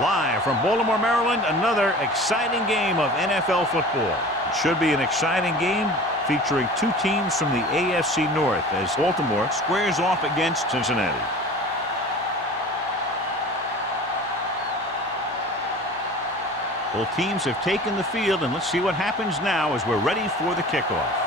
Live from Baltimore, Maryland, another exciting game of NFL football. It should be an exciting game featuring two teams from the AFC North as Baltimore squares off against Cincinnati. Both teams have taken the field, and let's see what happens now as we're ready for the kickoff.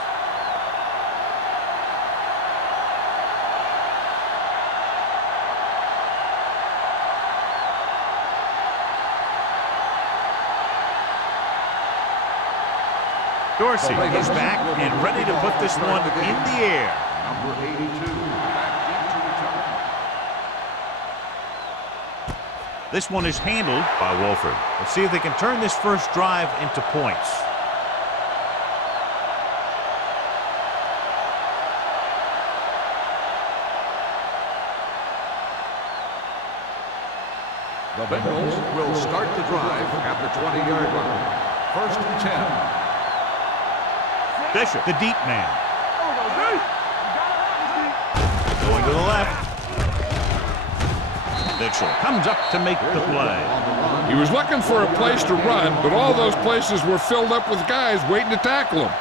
Dorsey is back and ready to put this one in the air. Number 82, back deep to return. This one is handled by Wolford. Let's see if they can turn this first drive into points. The Bengals will start the drive at the 20-yard line. First and 10. Bishop, the deep man. Going to the left. Mitchell comes up to make the play. He was looking for a place to run, but all those places were filled up with guys waiting to tackle him.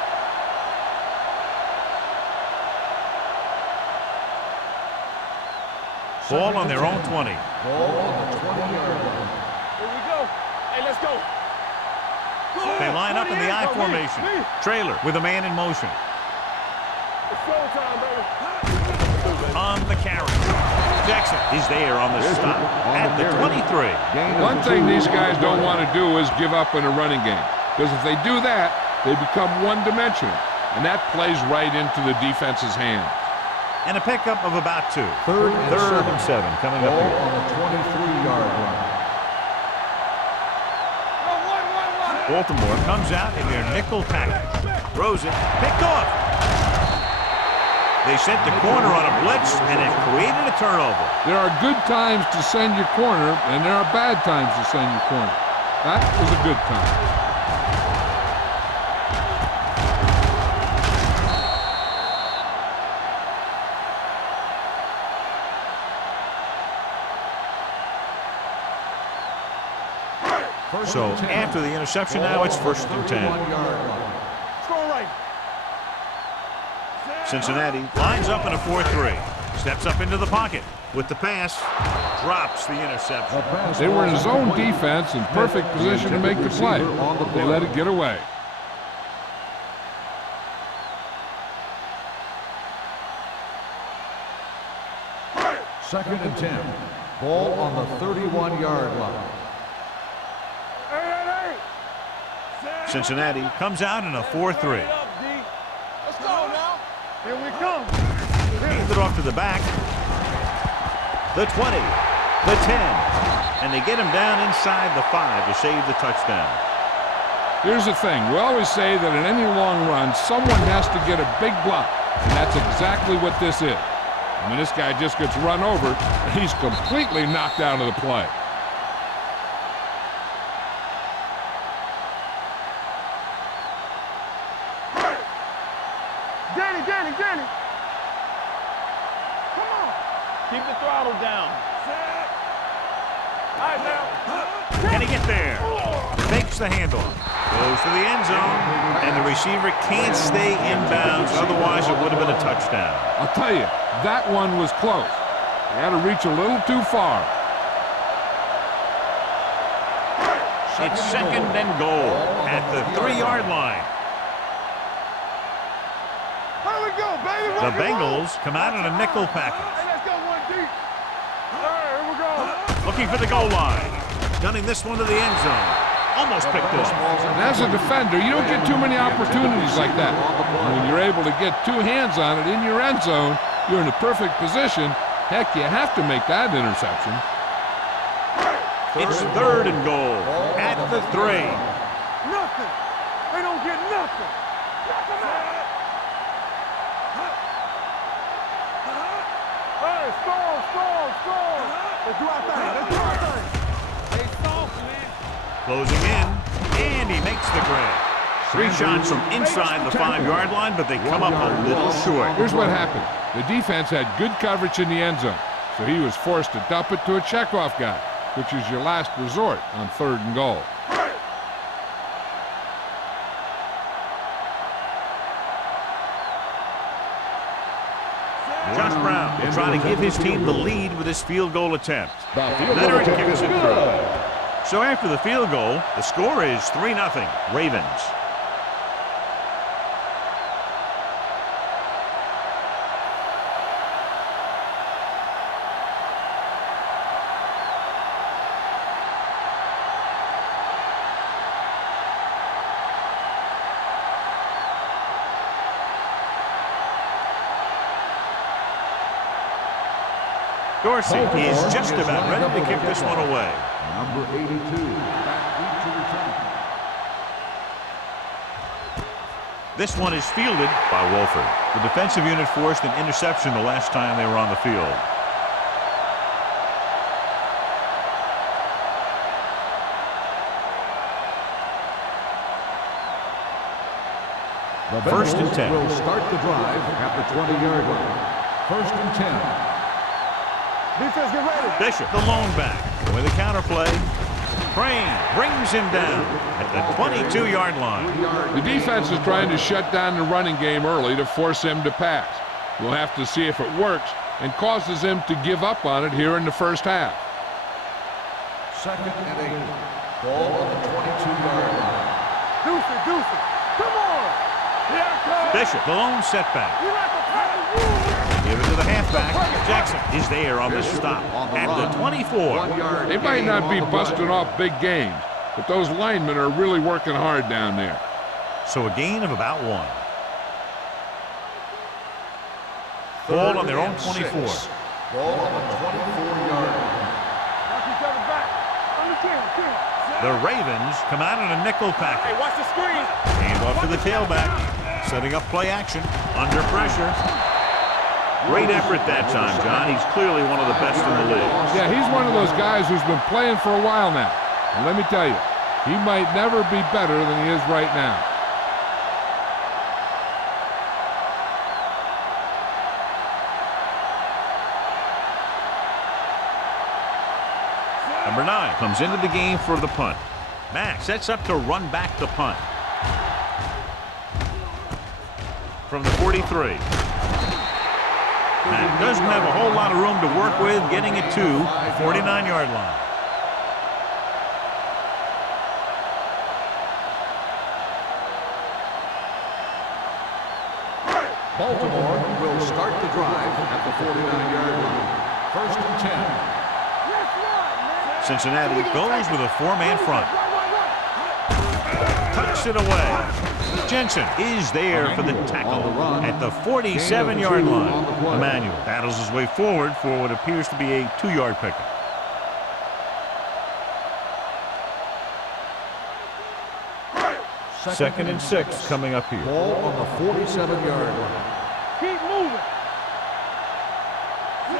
Ball on their own 20. Ball on the 20-yard line. Here we go. Hey, let's go. They line up in the I formation. Trailer with a man in motion. It's showtime, baby. On the carry. Jackson is there on the stop at the 23. One thing these guys don't want to do is give up in a running game, because if they do that, they become one-dimensional, and that plays right into the defense's hands. And a pickup of about 2. Third and 7 coming up Ball here. on the 23-yard line. Baltimore comes out in their nickel package. Throws it. Picked off. They sent the corner on a blitz, and it created a turnover. There are good times to send your corner, and there are bad times to send your corner. That was a good time. So after the interception, now it's first and 10. Cincinnati lines up in a 4-3. Steps up into the pocket. With the pass, drops the interception. They were in zone defense in perfect position to make the play. They let it get away. Second and 10. Ball on the 31-yard line. Cincinnati comes out in a 4-3. Let's go now. Here we come. Hands it off to the back. The 20, the 10, and they get him down inside the 5 to save the touchdown. Here's the thing. We always say that in any long run, someone has to get a big block, and that's exactly what this is. I mean, this guy just gets run over, and he's completely knocked out of the play. Danny. Come on. Keep the throttle down. All right, now. Can he get there? Fakes the handoff. Goes to the end zone, and the receiver can't stay inbounds. Otherwise, it would have been a touchdown. I'll tell you, that one was close. They had to reach a little too far. It's second and goal at the 3-yard line. Here we go, baby. The Bengals come out in a nickel package. Hey, let's go one deep. All right, here we go. Looking for the goal line. Gunning this one to the end zone. Almost picked this. And as a defender, you don't get too many opportunities like that. And when you're able to get 2 hands on it in your end zone, you're in a perfect position. Heck, you have to make that interception. It's third and goal at the 3. Nothing. They don't get nothing. Hey, score. Let's do our thing. Hey, soft, man. Closing in, and he makes the grab. 3 shots from inside the 5-yard line, but they come up a little short. Here's what happened. The defense had good coverage in the end zone, so he was forced to dump it to a checkoff guy. which is your last resort on 3rd and goal. Josh Brown will try to give his team the lead with his field goal attempt. Leonard kicks it through. So after the field goal, the score is 3-0 Ravens. Dorsey is just about ready to kick this one away. Number 82, back to return. This one is fielded by Wolford. The defensive unit forced an interception the last time they were on the field. The First and 10. Will start the drive at the 20-yard line. First and 10. Defense, get ready. Bishop, the lone back, with a counterplay. Crane brings him down at the 22-yard line. The defense is trying to shut down the running game early to force him to pass. We'll have to see if it works and causes him to give up on it here in the first half. 2nd and 8. Ball on the 22-yard line. Deuce it. Come on. Here it comes. Bishop, the lone setback. You like a perfect rule. Give it to the halfback. Jackson is there on the stop at the 24. They might not be busting off big games, but those linemen are really working hard down there. So a gain of about 1. Ball on their own 24. Ball on the 24-yard line. Knock each other back. Understand. The Ravens come out in a nickel package. Hey, watch the screen. Hand off to the tailback. Setting up play action. Under pressure. Great effort that time, John. He's clearly one of the best in the league. Yeah, he's one of those guys who's been playing for a while now. And let me tell you, he might never be better than he is right now. Number 9 comes into the game for the punt. Mack sets up to run back the punt. From the 43. Mack doesn't have a whole lot of room to work with, getting it to the 49-yard line. Baltimore will start the drive at the 49-yard line. First and 10. Cincinnati goes with a 4-man front. Tucks it away. Jensen is there for the tackle at the 47-yard line. Emmanuel battles his way forward for what appears to be a 2-yard pickup. Second and 6 coming up here. Ball on the 47-yard line. Keep moving.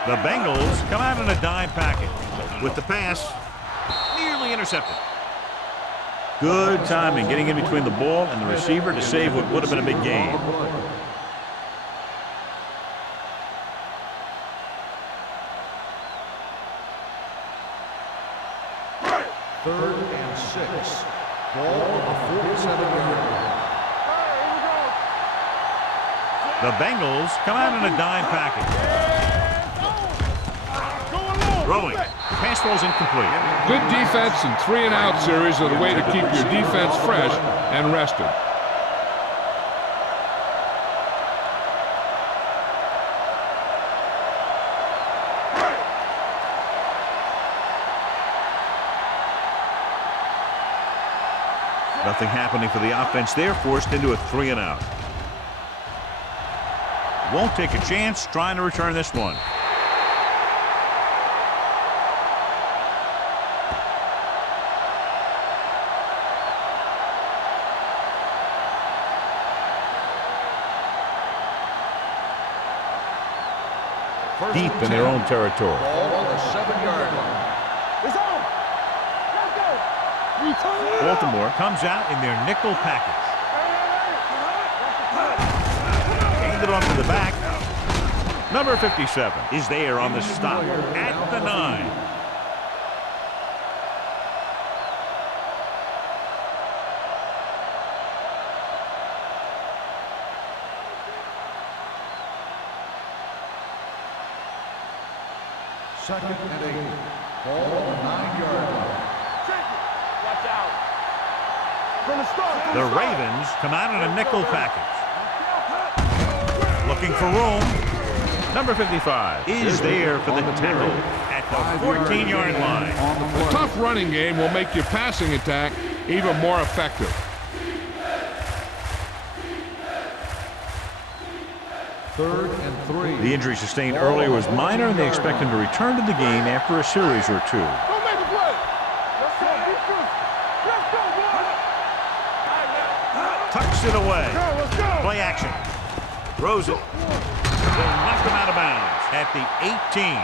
The Bengals come out in a dime package with the pass nearly intercepted. Good timing getting in between the ball and the receiver to save what would have been a big gain. Third and 6. Ball on the 47-yard line. The Bengals come out in a dime package. Throwing. Pass ball's incomplete. Good defense and 3-and-out series are the way to keep your defense fresh and rested. Nothing happening for the offense there, forced into a 3-and-out. Won't take a chance trying to return this one. Deep in their own territory. Ball on the 7-yard line. It's on. Let's go. Return. Baltimore comes out in their nickel package. Handed off to the back. Number 57 is there on the stop at the 9. Second and 8. Ball on the 9-yard line. Watch out. From the start. The Ravens come out in a nickel package. Looking for room. Number 55 is there for the tackle at the 14-yard line. A tough running game will make your passing attack even more effective. Third and 3. The injury sustained earlier was minor, and they expect him to return to the game after a series or two. Don't make a play. Let's go. Let's go, boy. Tucks it away. Let's go. Play action. Throws it. They'll knock him out of bounds at the 18.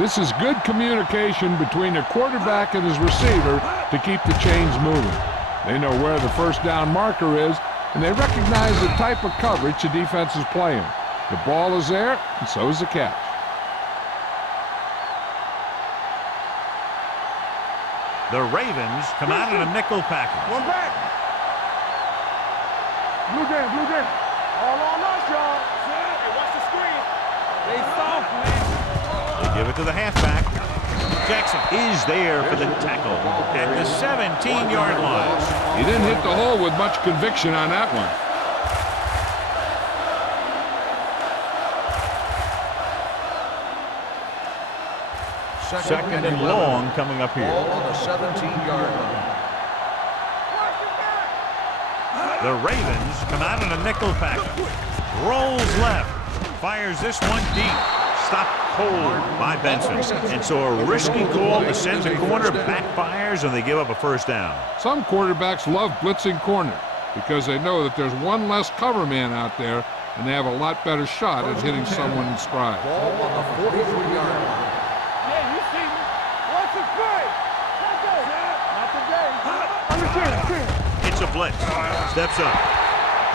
This is good communication between the quarterback and his receiver to keep the chains moving. They know where the first down marker is, and they recognize the type of coverage the defense is playing. The ball is there, and so is the catch. The Ravens come out in a nickel package. One back. Blue game. All on us, y'all. Hey, watch the screen. They soft, man. They give it to the halfback. Jackson is there for the tackle at the 17-yard line. He didn't hit the hole with much conviction on that one. Second and long coming up here. Ball on the 17-yard line. The Ravens come out in a nickel package. Rolls left. Fires this one deep. Stopped cold by Benson. And so a risky call to send the corner backfires, and they give up a first down. Some quarterbacks love blitzing corner because they know that there's one less cover man out there, and they have a lot better shot at hitting someone in stride. Ball on the 43-yard line. Yeah, you see me. What's the play? Let's go. Not today. Understand. It's a blitz. Steps up.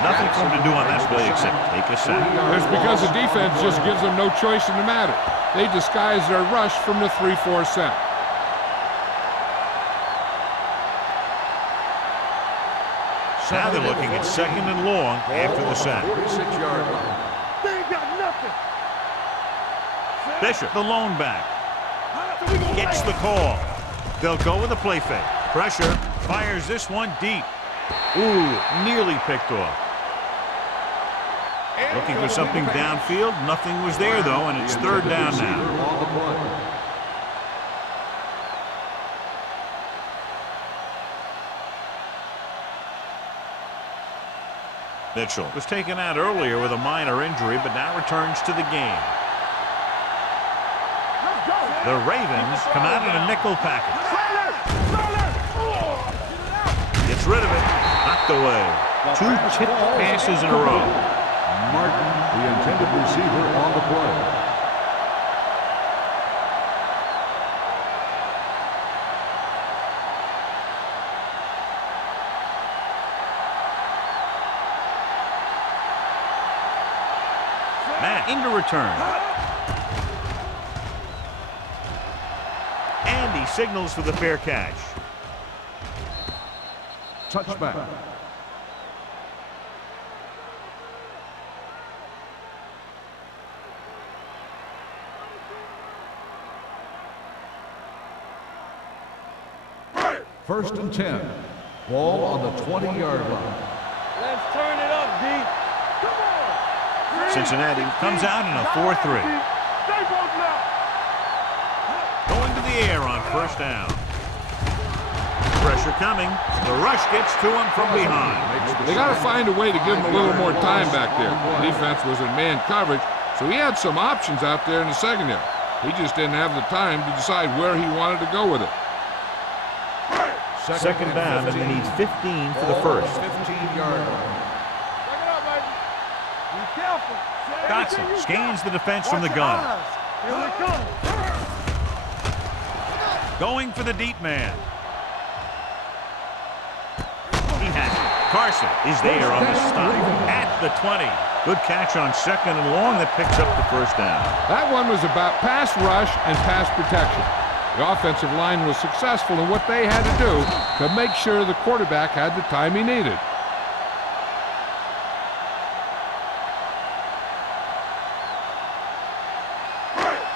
Nothing for him to do on that play except take a sack. It's because the defense just gives them no choice in the matter. They disguise their rush from the 3-4 set. Now they're looking at second and long after the sack. 46-yard line. They ain't got nothing. Bishop, the lone back, gets the call. They'll go with a play fake. Pressure, fires this one deep. Ooh, nearly picked off. Looking for something downfield. Nothing was there, though, and it's third down now. On the play. Mitchell was taken out earlier with a minor injury, but now returns to the game. The Ravens come out in a nickel package. Gets rid of it. Knocked away. Two tipped passes in a row. Martin, the intended receiver, on the play. Matt into return. And he signals for the fair catch. Touchback. First and 10. Ball on the 20-yard line. Let's turn it up, D. Come on. Cincinnati comes out in a 4-3. Stay both now. Going to the air on first down. Pressure coming. The rush gets to him from behind. They got to find a way to give him a little more time back there. The defense was in man coverage, so he had some options out there in the secondary. He just didn't have the time to decide where he wanted to go with it. Second down, and they need 15 for the first. 15-yard line. Check it out, baby. Be careful. Dotson scans the defense from the gun. Here we come. Going for the deep man. He has it. Carson is there on the stop at the 20. Good catch on second and long that picks up the first down. That one was about pass rush and pass protection. The offensive line was successful in what they had to do to make sure the quarterback had the time he needed.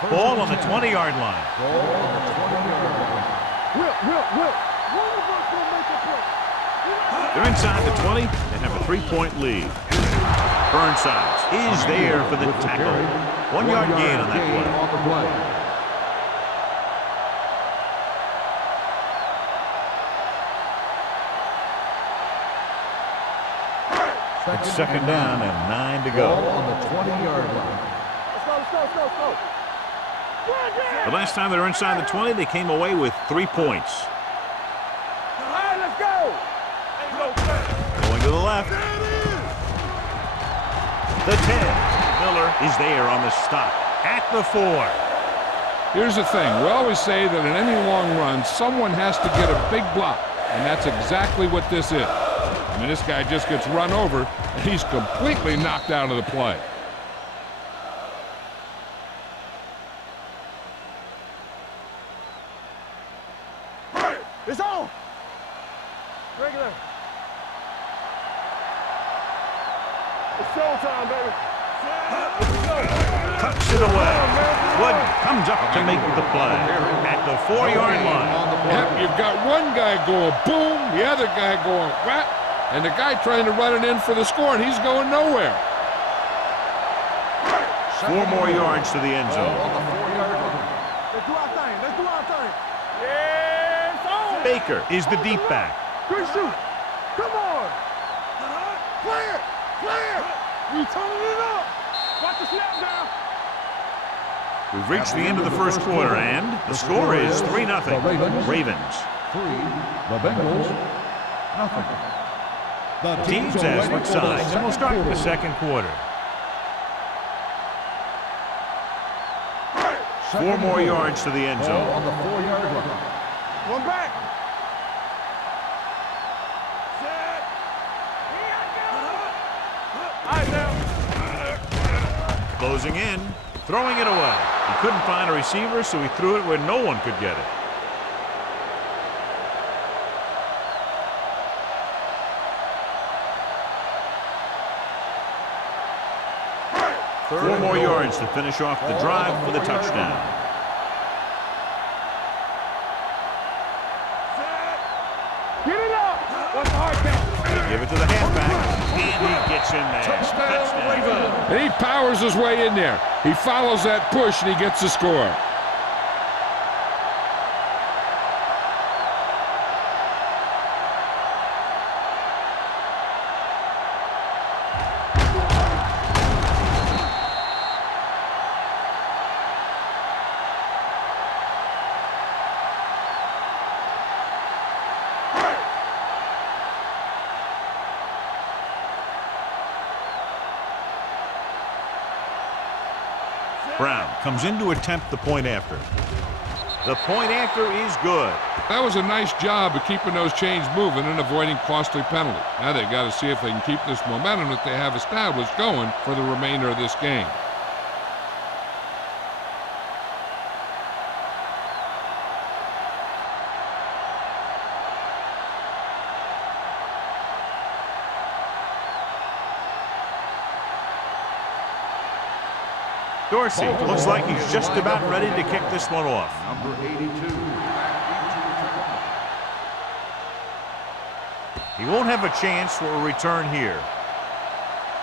Ball on on the 20-yard line. Ball on the 20-yard line. Will. One of us will make a play. They're inside the 20. They have a 3-point lead. Burnsides is there for the tackle. 1 yard gain on that play. It's second down and 9 to go. Ball on the 20-yard line. Let's go. The last time they were inside the 20, they came away with 3 points. All right, let's go. Going to the left. The 10. Miller is there on the stop at the 4. Here's the thing. We always say that in any long run, someone has to get a big block, and that's exactly what this is. I mean, this guy just gets run over, and he's completely knocked out of the play. It's on. Regular. It's showtime, baby. Tucks it away. Wood comes up to make the play at the 4-yard line. Yep, you've got one guy going boom, the other guy going whap, and the guy trying to run it in for the score, and he's going nowhere. 4 more yards to the end zone. On the 4-yard line. Let's do our thing. Yeah, it's on. Baker is the deep back. Good shoot. Come on. Clear. We turning it up. Watch the snap now. We've reached the end of the first quarter, and the score is 3-0. Ravens. 3. The Bengals. Nothing. The teams as switch sides, and we'll start the second quarter. 4 more yards to the end Ball zone. on the 4-yard line. One back. All right, now. Closing in, throwing it away. He couldn't find a receiver, so he threw it where no one could get it. Four more yards to finish off the drive for the touchdown. Get it up. What's the hard count? They give it to the halfback, and he gets in there. Touchdown, Ravens. And he powers his way in there. He follows that push, and he gets the score. Brown comes in to attempt the point after. The point after is good. That was a nice job of keeping those chains moving and avoiding costly penalties. Now they've got to see if they can keep this momentum that they have established going for the remainder of this game. Dorsey looks like he's just about ready to kick this one off. Number 82. He won't have a chance for a return here.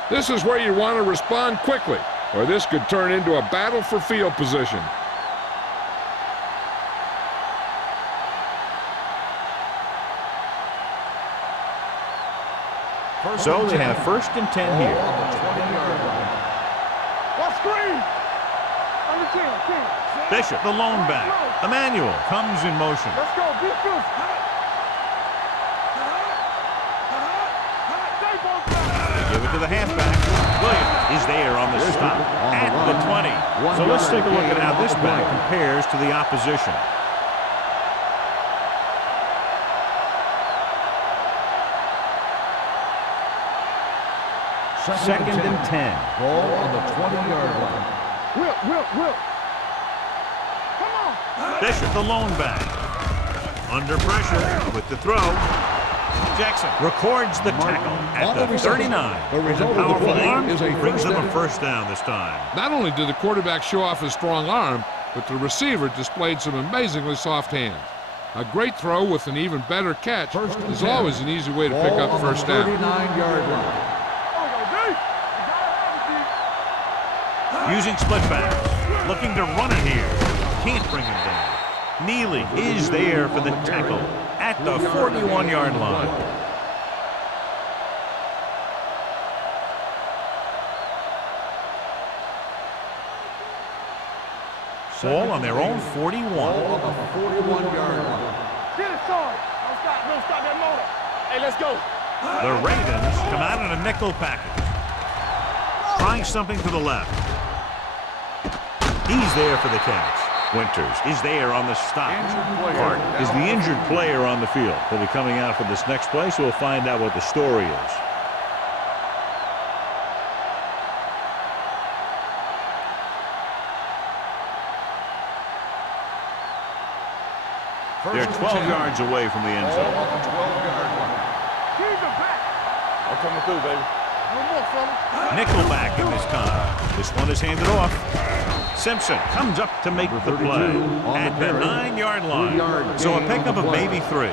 This is where you want to respond quickly, or this could turn into a battle for field position. So they have 1st and 10 here. On the 20-yard line. What screen? On the 10. Bishop, the lone back. Emmanuel comes in motion. Let's go. Beat this. They give it to the halfback. Williams is there on the stop at the 20. So let's take a look at how this back compares to the opposition. Second and 10. Ball on the 20-yard line. Will. Come on. Bishop, the lone back. Under pressure with the throw. Jackson records the tackle at the 39. His powerful arm brings them a first down this time. Not only did the quarterback show off his strong arm, but the receiver displayed some amazingly soft hands. A great throw with an even better catch is always an easy way to pick up first down. 39-yard line. Using split pass, looking to run it here. Can't bring him down. Neely is there for the tackle at the 41-yard line. Ball on their own 41. Ball on the 41-yard line. Get it, Sarge. Don't stop that motor. Hey, let's go. The Ravens come out in a nickel package. Trying something to the left. He's there for the catch. Winters is there on the stop. Hart is the injured player on the field. He'll be coming out for this next play, so we'll find out what the story is. They're 12 yards away from the end Ball zone. on the 12-yard line. He's the back. I'm coming through, baby. One more, fella. Nickelback in this time. This one is handed off. Simpson comes up to make the play at the 9-yard line. So a pickup of maybe 3.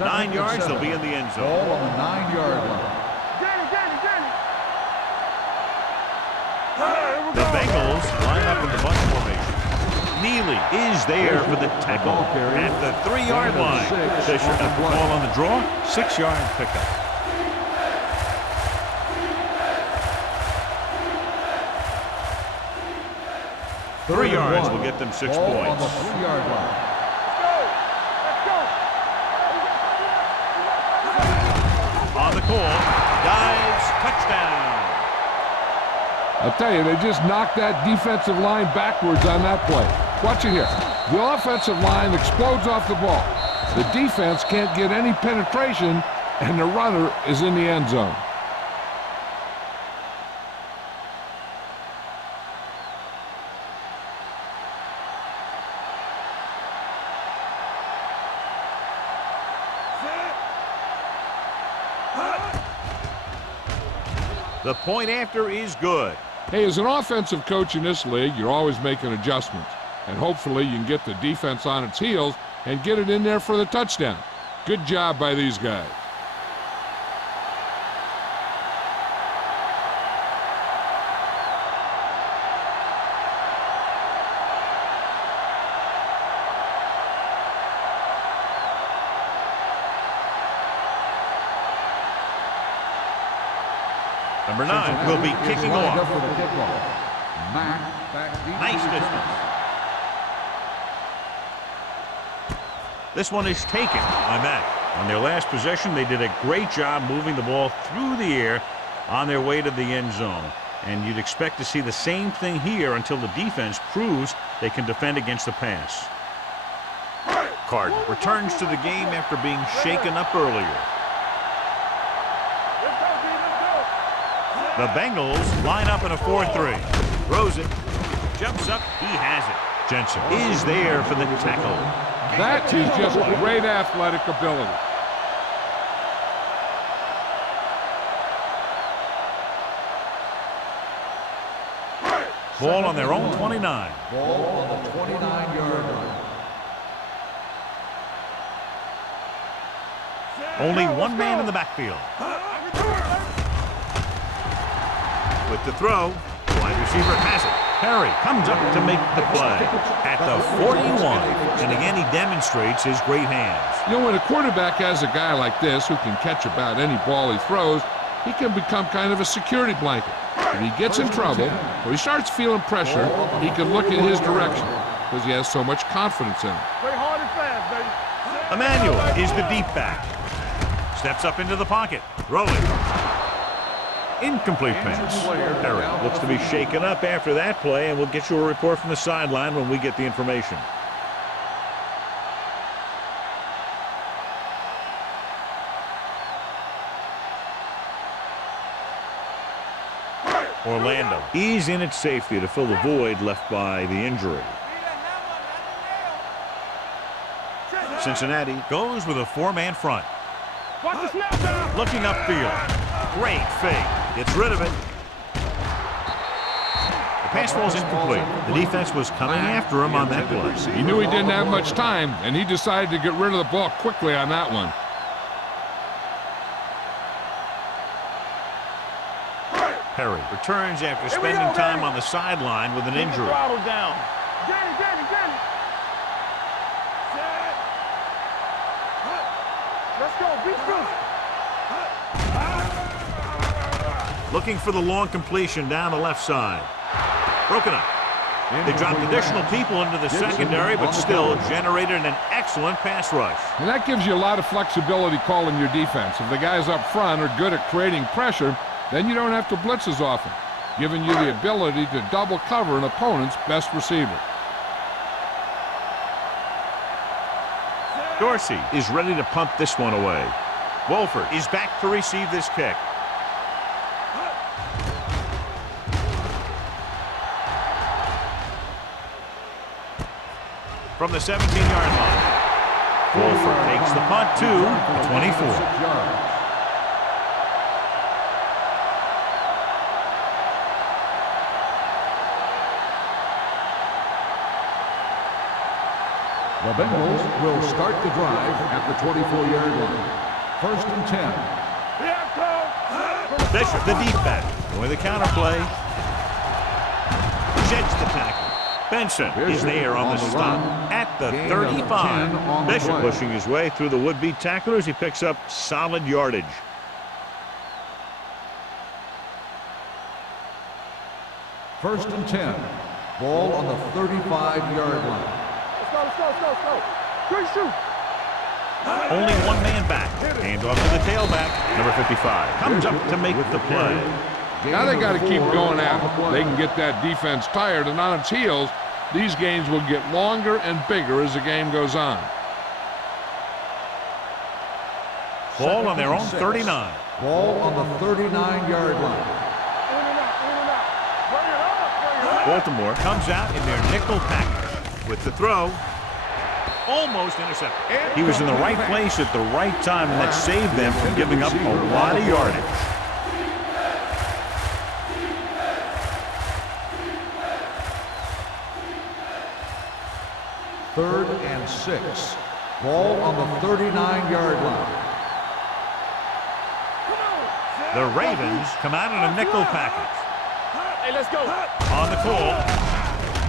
Nine yards, they'll be in the end zone. Ball on the 9-yard line. The Bengals line up in the bunch formation. Neely is there for the tackle at the 3-yard line. Fisher got the ball on the draw. 6-yard pickup. Three yards will get them 6 Ball on points. the 3-yard line. On the call, dives, touchdown. I'll tell you, they just knocked that defensive line backwards on that play. Watch it here. The offensive line explodes off the ball. The defense can't get any penetration, and the runner is in the end zone. The point after is good. Hey, as an offensive coach in this league, you're always making adjustments. And hopefully you can get the defense on its heels and get it in there for the touchdown. Good job by these guys. Number 9 will be kicking off. Nice distance. This one is taken by Mack. On their last possession, they did a great job moving the ball through the air on their way to the end zone. And you'd expect to see the same thing here until the defense proves they can defend against the pass. Carter returns to the game after being shaken up earlier. The Bengals line up in a 4-3. Throws it. Jumps up. He has it. Jensen is there for the tackle. That is just great athletic ability. Ball on their own 29. Ball on the 29-yard line. Only one man in the backfield. With the throw, wide receiver has it. Perry comes up to make the play at the 41. And again, he demonstrates his great hands. You know, when a quarterback has a guy like this who can catch about any ball he throws, he can become kind of a security blanket. If he gets in trouble or he starts feeling pressure, he can look in his direction because he has so much confidence in him. Play hard and fast, baby. Emmanuel is the deep back. Steps up into the pocket. Rolling. Incomplete pass. Perry looks to be shaken up after that play, and we'll get you a report from the sideline when we get the information. Orlando is in at safety to fill the void left by the injury. Cincinnati goes with a 4-man front. Watch the snap down. Looking upfield. Great fake. Gets rid of it. The pass ball's incomplete. The defense was coming after him on that play. He knew he didn't have much time, and he decided to get rid of the ball quickly on that one. Perry returns after spending time on the sideline with an injury. Throttle down. Get it. Set. Let's go. Be true. Looking for the long completion down the left side. Broken up. They dropped additional people into the secondary, but still generated an excellent pass rush. And that gives you a lot of flexibility calling your defense. If the guys up front are good at creating pressure, then you don't have to blitz as often, giving you the ability to double cover an opponent's best receiver. Dorsey is ready to punt this one away. Wolford is back to receive this kick. From the 17-yard line. Wolford takes the punt to the 24. The Bengals will start the drive at the 24-yard line. 1st and 10. Bishop, the deep back, with the counterplay. Sheds the tackle. Benson is there on the stop at the 35. Bishop pushing his way through the would-be tacklers. He picks up solid yardage. First and 10. Ball on the 35-yard line. Let's go. Great shoot. Only one man back. Hand off to the tailback. Number 55 comes up to make the play. Now they got to keep going at it. They can get that defense tired, and on its heels, these games will get longer and bigger as the game goes on. Ball on their own 39. Ball on the 39-yard line. In and out. Bring it up. Baltimore comes out in their nickel package. With the throw, almost intercepted. He was in the right place at the right time, and that saved them from giving up a lot of yardage. Third and 6. Ball on the 39-yard line. The Ravens come out in a nickel package. Hey, let's go. On the call,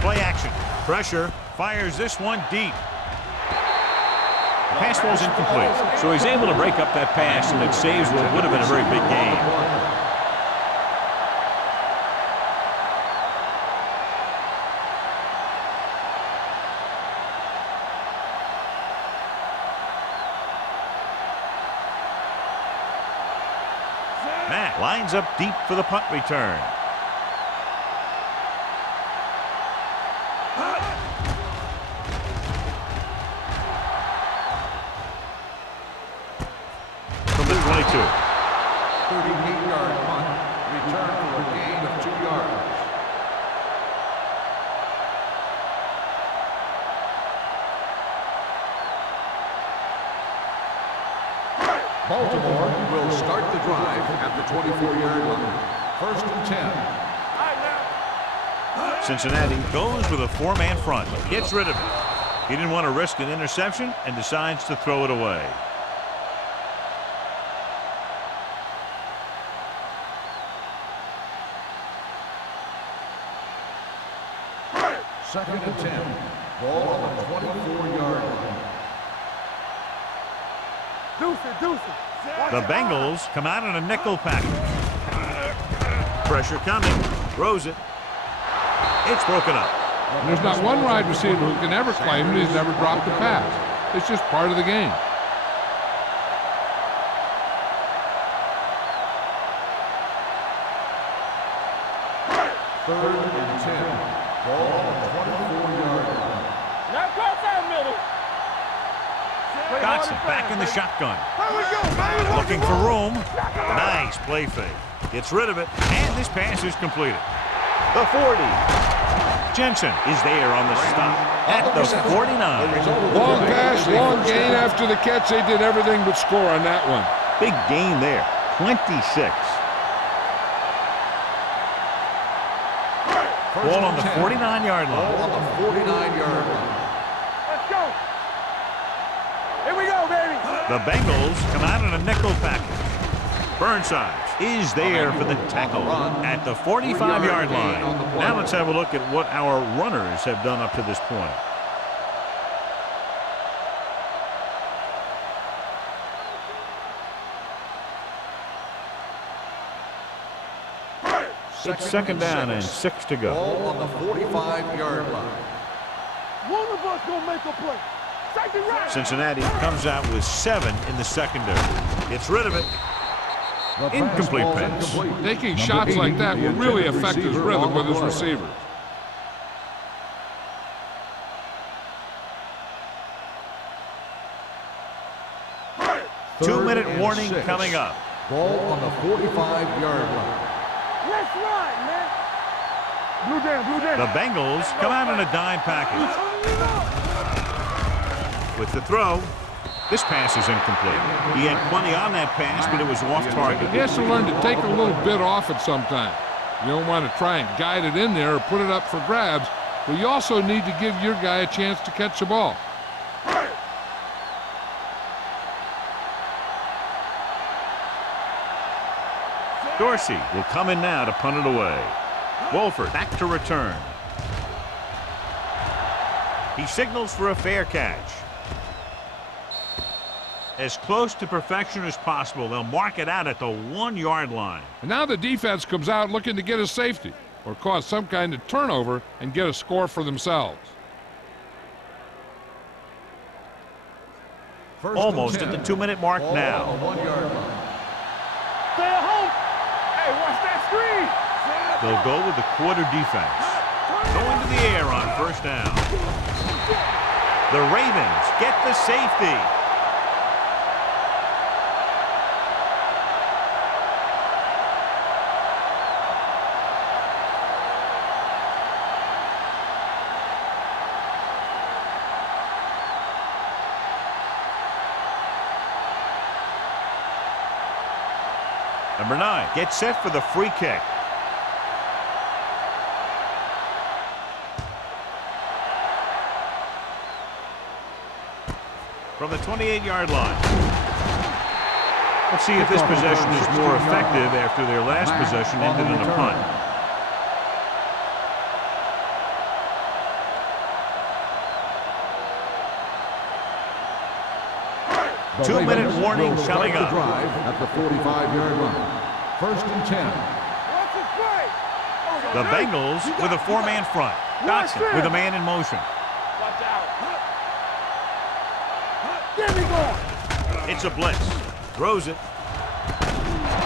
play action. Pressure, fires this one deep. The pass ball's incomplete, so he's able to break up that pass, and it saves what would have been a very big game. Matt lines up deep for the punt return. From the 22. 38-yard punt. Return for a gain of 2 yards. Baltimore will start the drive at the 24-yard line. 1st and 10. Cincinnati goes with a 4-man front. Gets rid of it. He didn't want to risk an interception and decides to throw it away. Second and 10. Ball on the 24-yard line. Deuce. The Bengals come out in a nickel package. Pressure coming. Throws it. It's broken up. And there's not one wide receiver who can ever claim that he's never dropped a pass. It's just part of the game. Third and 10. Ball on the 24-yard line. Now cross that middle. Dotson back in the shotgun. Here we go, baby. Looking for room. Nice play fake. Gets rid of it, and this pass is completed. The 40. Jensen is there on the stop at the 49. Long pass, long gain after the catch. They did everything but score on that one. Big gain there, 26. Ball on the 49-yard line. Ball on the 49-yard line. Let's go. Here we go, baby. The Bengals come out in a nickel package. Burnside is there for the tackle at the 45-yard line. Now let's have a look at what our runners have done up to this point. It's second down and 6 to go. Ball on the 45-yard line. One of us gonna make a play. Second right. Cincinnati comes out with 7 in the secondary. Gets rid of it. Incomplete pass. Taking shots like that will really affect his rhythm with his receivers. Two-minute warning coming up. Ball on the 45-yard line. Let's run, man. Blue down, blue down. The Bengals come out in a dime package. With the throw, this pass is incomplete. He had plenty on that pass, but it was off target. He has to learn to take a little bit off it sometime. You don't want to try and guide it in there or put it up for grabs, but you also need to give your guy a chance to catch the ball. Dorsey will come in now to punt it away. Wolford back to return. He signals for a fair catch. As close to perfection as possible. They'll mark it out at the 1-yard line. And now the defense comes out looking to get a safety or cause some kind of turnover and get a score for themselves. Almost at the 2-minute mark now. On the 1-yard line. Stay at home. Hey, watch that screen. They'll go with the quarter defense. Going to the air on first down. The Ravens get the safety. Number 9 gets set for the free kick. From the 28-yard line. Let's see if this possession is more effective after their last possession ended in a punt. Two-minute warning coming up. Drive at the 45-yard line. First and 10. Watch it play. The Bengals with a 4-man front. Dotson with a man in motion. Watch out. There we go. It's a blitz. Throws it.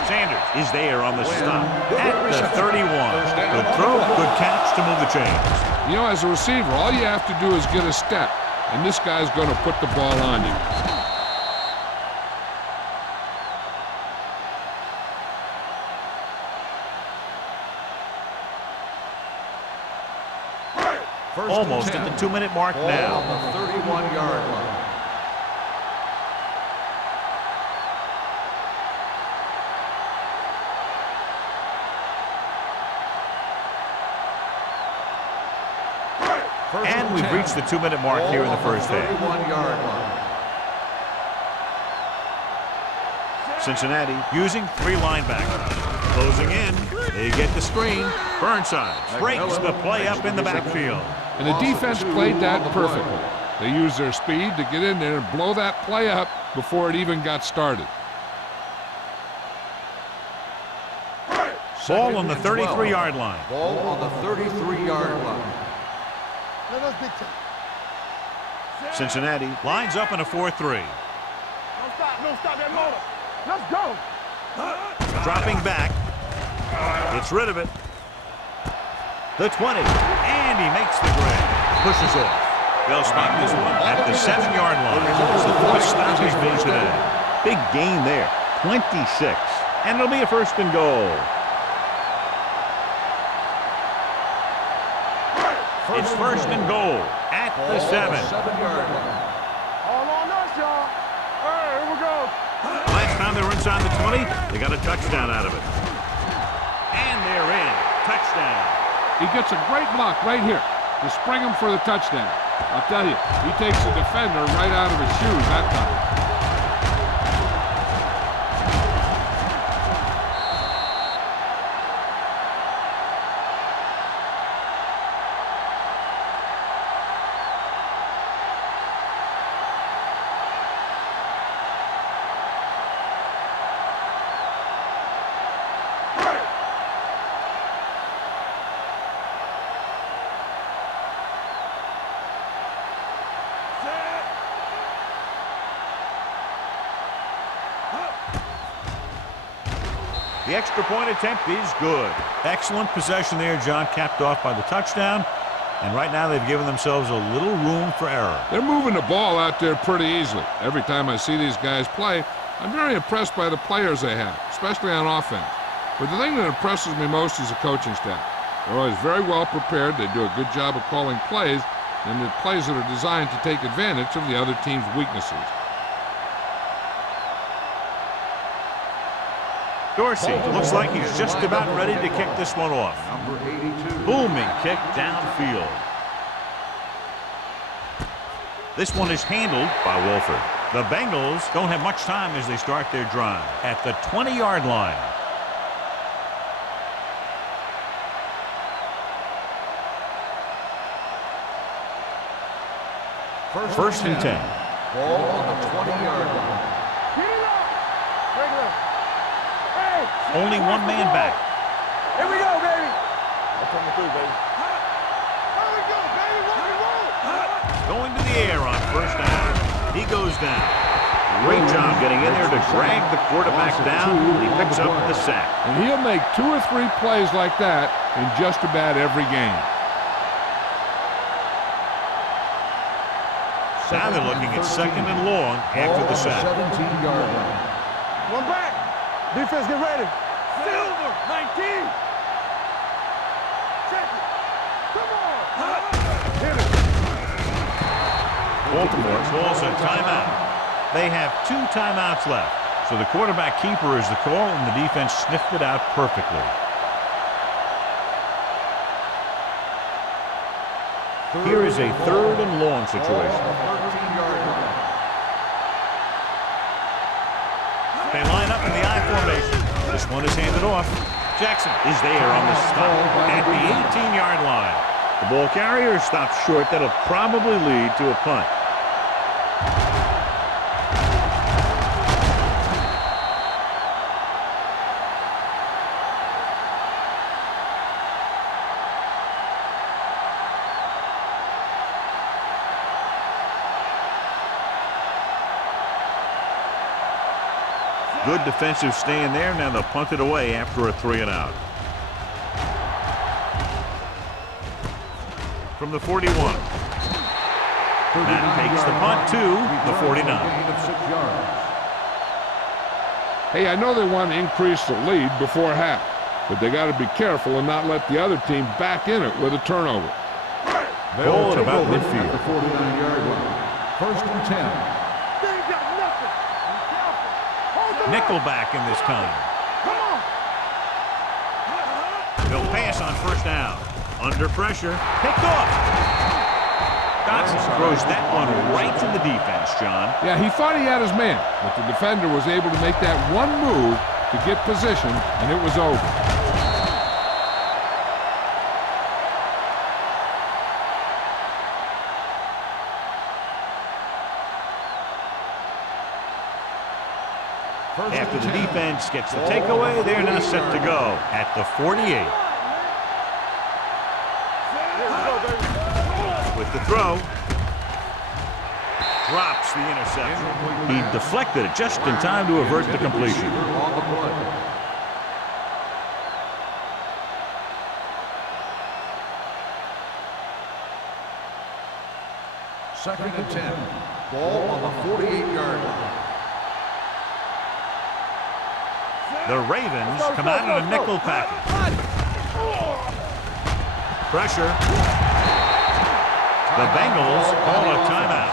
Sanders is there on the stop at the 31. Good throw, good catch to move the chains. You know, as a receiver, all you have to do is get a step, and this guy's going to put the ball on you. Almost at the 2-minute mark now. On the 31-yard line. And we've reached the 2-minute mark here in the first half. 31-yard line. Cincinnati using 3 linebackers. Closing in. They get the screen. Burnside breaks the play up in the backfield. And the defense played that perfectly. They used their speed to get in there and blow that play up before it even got started. Ball on the 33-yard line. Ball on the 33-yard line. That's big time. Cincinnati lines up in a 4-3. Don't stop that motor. Let's go. Dropping back. Gets rid of it. The 20. And he makes the grab. Pushes off. They'll spot this one at the 7-yard line. It's the first stop he's made today. Big gain there. 26. And it'll be a first and goal. It's first and goal at the 7. 7-yard line. All on us, y'all. All right, here we go. Last time they were inside the 20, they got a touchdown out of it. And they're in. Touchdown. He gets a great block right here to spring him for the touchdown. I'll tell you, he takes the defender right out of his shoes that time. The extra point attempt is good. Excellent possession there, John, capped off by the touchdown. And right now they've given themselves a little room for error. They're moving the ball out there pretty easily. Every time I see these guys play, I'm very impressed by the players they have, especially on offense. But the thing that impresses me most is the coaching staff. They're always very well prepared. They do a good job of calling plays, and the plays that are designed to take advantage of the other team's weaknesses. Dorsey looks like he's just about ready to kick this one off. Number 82. Booming kick downfield. This one is handled by Wolford. The Bengals don't have much time as they start their drive at the 20-yard line. First and 10. Ball on the 20-yard line. Get it up. Break it up. Hey. Only one man back. Here we go, baby. I'm coming through, baby. Here we go, baby. Rock and roll. Going to the air on first down. He goes down. Great job getting in there to drag the quarterback down. He picks up the sack. And he'll make 2 or 3 plays like that in just about every game. Now they're looking at second and long after the sack. 17-yard line. One back. Defense, get ready. Silver, 19. Check it. Come on. Hit it. Baltimore calls a timeout. They have 2 timeouts left. So the quarterback keeper is the call, and the defense sniffed it out perfectly. Here is a third and long situation. 13-yard line. They line up in the I formation. This one is handed off. Jackson is there on the stop at the 18-yard line. The ball carrier stops short. That'll probably lead to a punt. Good defensive stand there. Now they'll punt it away after a 3-and-out. From the 41. That takes the punt to the 49. Gain of 6 yards. Hey, I know they want to increase the lead before half, but they got to be careful and not let the other team back in it with a turnover. Ball at about At the midfield. 49-yard line. First and 10. They ain't got nothing. Be careful. Hold the Nickelback in this time. Come on. They'll pass on first down. Under pressure. Picked off. Dotson throws that one right to the defense, John. Yeah, he thought he had his man, but the defender was able to make that one move to get position, and it was over. After the defense gets the takeaway, they're now set to go at the 48. With the throw. Drops the interception. He deflected it just in time to avert the completion. On the play. Second and 10. Ball on the 48-yard line. The Ravens come out in a nickel package. Pressure. The Bengals call a timeout.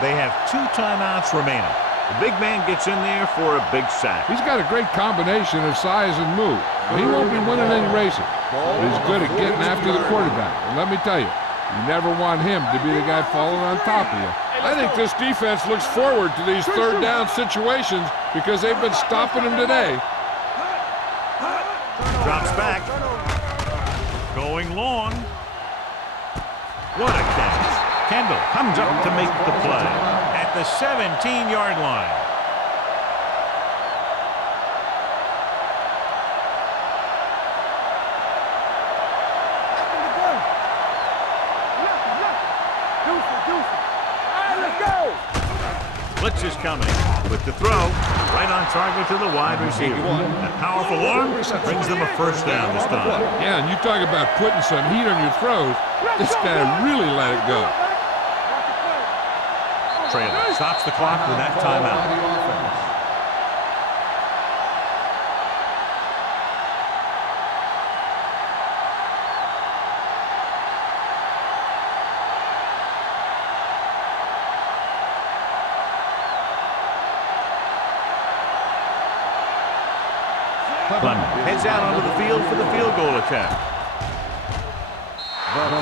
They have 2 timeouts remaining. The big man gets in there for a big sack. He's got a great combination of size and move. He won't be winning any races, but he's good at getting after the quarterback. And let me tell you, you never want him to be the guy falling on top of you. I think this defense looks forward to these third down situations because they've been stopping him today. Drops back. Going long. What a catch. Kendall comes up to make the play at the 17-yard line. Blitz is coming with the throw right on target to the wide receiver. That powerful arm brings them a first down this time. Yeah, and you talk about putting some heat on your throws. This guy really let it go. Trailer stops the clock with that timeout. Clement heads out onto the field for the field goal attempt.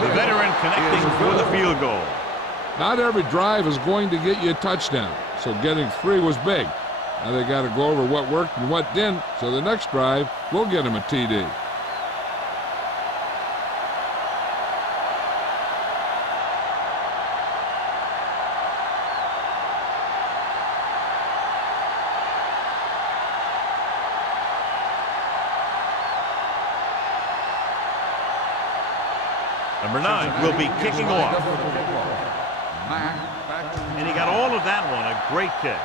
The veteran connecting for the field goal. Not every drive is going to get you a touchdown, so getting 3 was big. Now they got to go over what worked and what didn't, so the next drive will get them a TD. Number 9 will be kicking off. And he got all of that one. A great kick.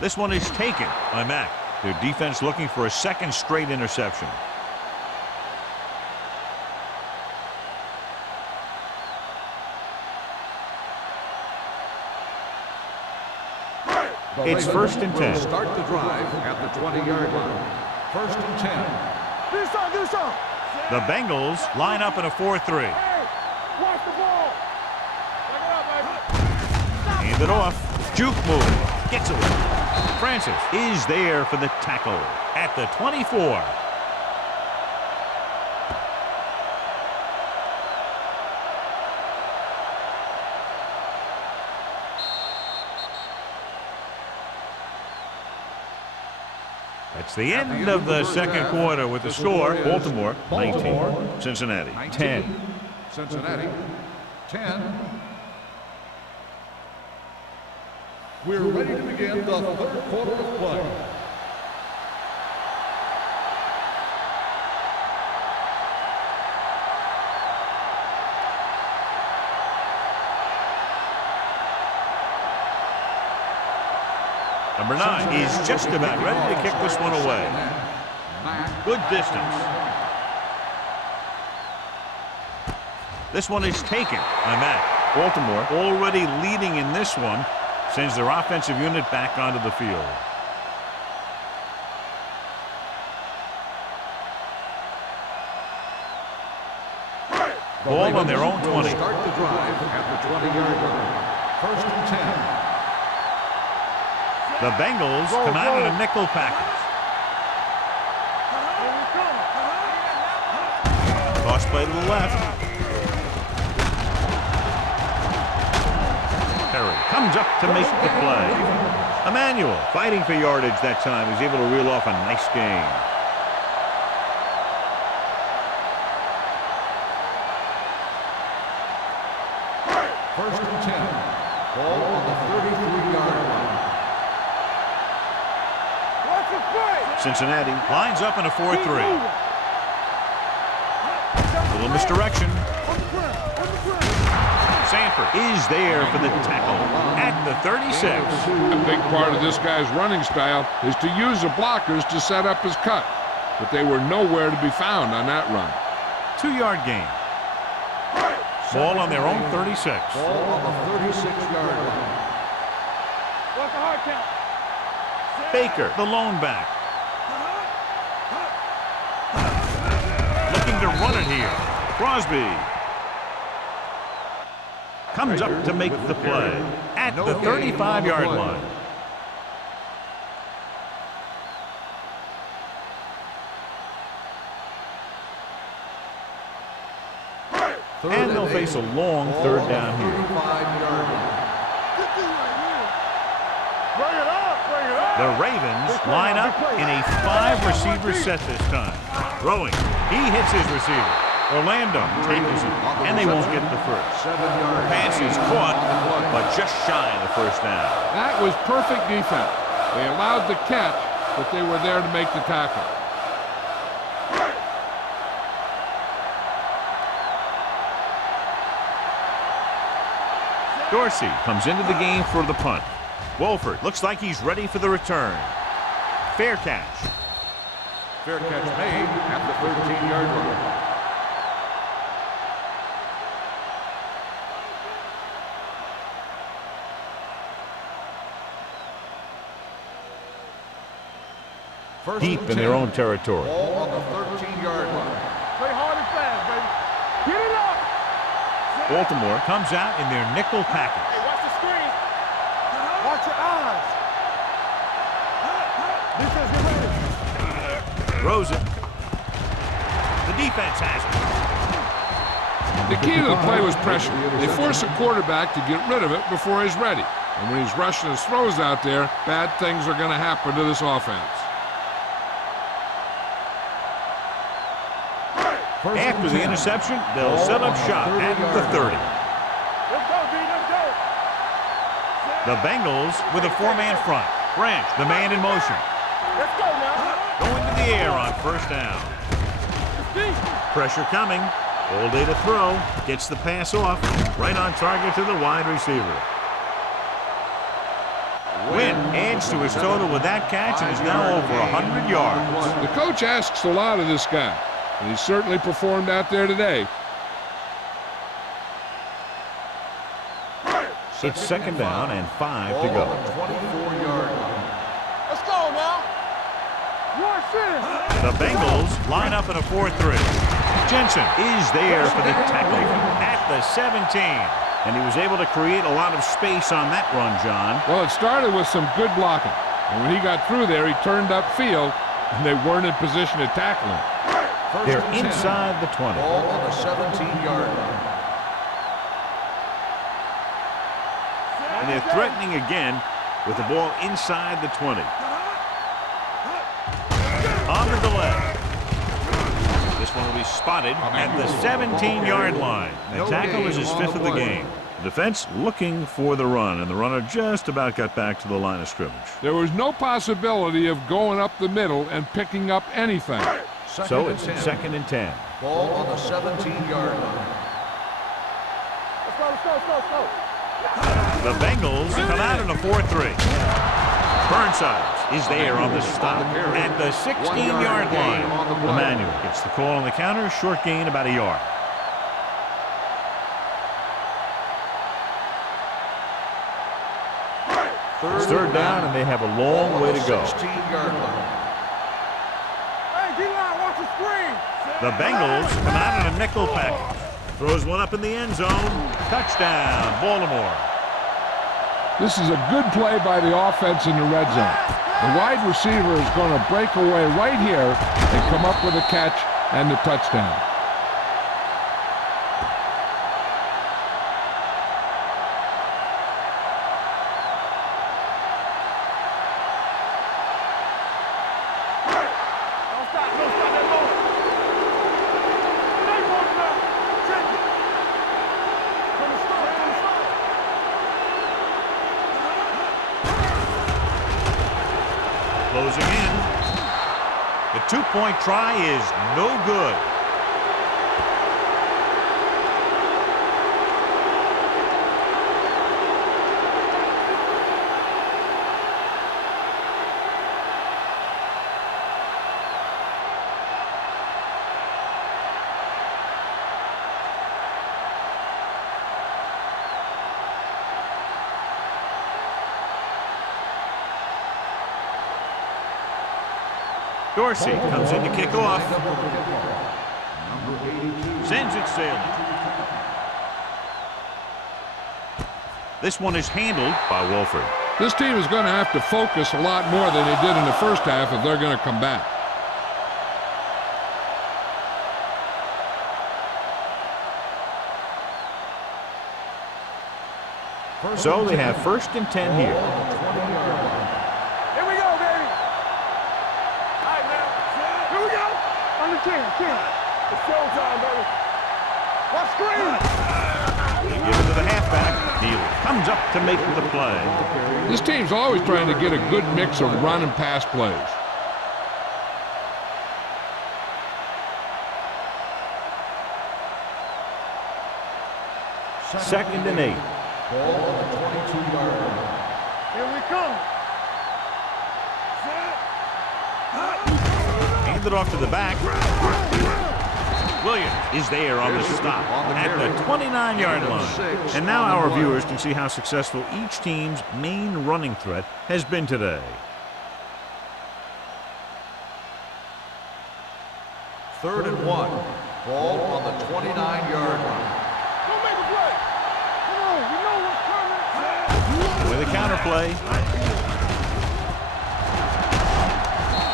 This one is taken by Mack. Their defense looking for a second straight interception. It's 1st and 10. Start the drive at the 20-yard line. 1st and 10. Do something. The Bengals line up in a 4-3. Watch the ball. Hand it off. Juke move. Gets away. Francis is there for the tackle at the 24. It's the end of the second quarter with the score, Baltimore 19, Cincinnati 10. Cincinnati 10. We're ready to begin the third quarter of play. Number 9 is just about ready to kick this one away. Good distance. This one is taken by Mack. Baltimore already leading in this one, sends their offensive unit back onto the field. Ball on their own 20. Start the drive at the 20-yard line. 1st and 10. The Bengals come out in a nickel package. Toss play to the left. Perry comes up to make the play. Emmanuel fighting for yardage that time. He's able to reel off a nice gain. First and 10. Ball on the 33-yard line. Cincinnati lines up in a 4-3. Little misdirection. Sanford is there for the tackle at the 36. A big part of this guy's running style is to use the blockers to set up his cut, but they were nowhere to be found on that run. 2-yard gain. Ball on their own 36. Ball on the 36-yard line. What's the hard count? Baker, the lone back. Looking to run it here. Crosby comes up to make the play at at the 35-yard line. And they'll face a long third down here. The Ravens line up in a 5-receiver set this time. Throwing. He hits his receiver. Orlando tackles him, and they won't get the first. Pass is caught, but just shy of the first down. That was perfect defense. They allowed the catch, but they were there to make the tackle. Dorsey comes into the game for the punt. Wolford looks like he's ready for the return. Fair catch. Fair catch made at the 13-yard line. Deep in their own territory. Ball on the 13-yard line. Play hard and fast, baby. Get it up. Baltimore comes out in their nickel package. Hey, watch the screen. Watch your eyes. Defense, get ready. Throws it. The defense has it. The key to the play was pressure. They force a quarterback to get rid of it before he's ready. And when he's rushing his throws out there, bad things are going to happen to this offense. After the interception, they'll set up shop at the 30. Let's go, D. Let's go. The Bengals with a 4-man front. Branch, the man in motion. Let's go now. Going to the air on first down. Pressure coming. All day to throw. Gets the pass off. Right on target to the wide receiver. Wynn adds to his total with that catch and is now over 100 yards. The coach asks a lot of this guy, and he certainly performed out there today. It's second down and 5 to go. 24-yard line. Let's go now. Watch this. The Bengals line up in a 4-3. Jensen is there for the tackle at the 17. And he was able to create a lot of space on that run, John. Well, it started with some good blocking. And when he got through there, he turned upfield, and they weren't in position to tackle him. They're inside the 20. Ball on the 17-yard line. And they're threatening again with the ball inside the 20. On the delay. This one will be spotted at the 17-yard line. The tackle is his 5th of the game. The defense looking for the run, and the runner just about got back to the line of scrimmage. There was no possibility of going up the middle and picking up anything. So it's 2nd and 10. Ball on the 17-yard line. Let's go, let's go, let's go, let's go. The Bengals come out in a 4-3. Burnside is there on the stop at the 16-yard line. Emmanuel gets the call on the counter. Short gain, about a yard. It's third down, and they have a long way to go. 16-yard line. Hey, D-line, watch the screen. The Bengals come out in a nickel package. Throws one up in the end zone. Touchdown, Baltimore. This is a good play by the offense in the red zone. The wide receiver is going to break away right here and come up with a catch and the touchdown. Don't stop that ball. Stay on now. Check it. From the start, from the start. Closing in. The 2-point try is no good. Dorsey comes in to kick off. Sends it sailing. This one is handled by Wolford. This team is going to have to focus a lot more than they did in the first half if they're going to come back. So they have 1st and 10 here. Here we go, baby. All right, man. Here we go. Under 10. It's showtime, baby. Watch screen. They give it to the halfback. Neal comes up to make the play. This team's always trying to get a good mix of run and pass plays. Second and 8. Ball on the 22-yard line. Here we come. Hand it off to the back. Williams is there on the stop at the 29-yard line. And now our viewers can see how successful each team's main running threat has been today. 3rd and 1. Ball on the 29-yard line. Don't make a play. Come on, you know what's coming. With a counter play.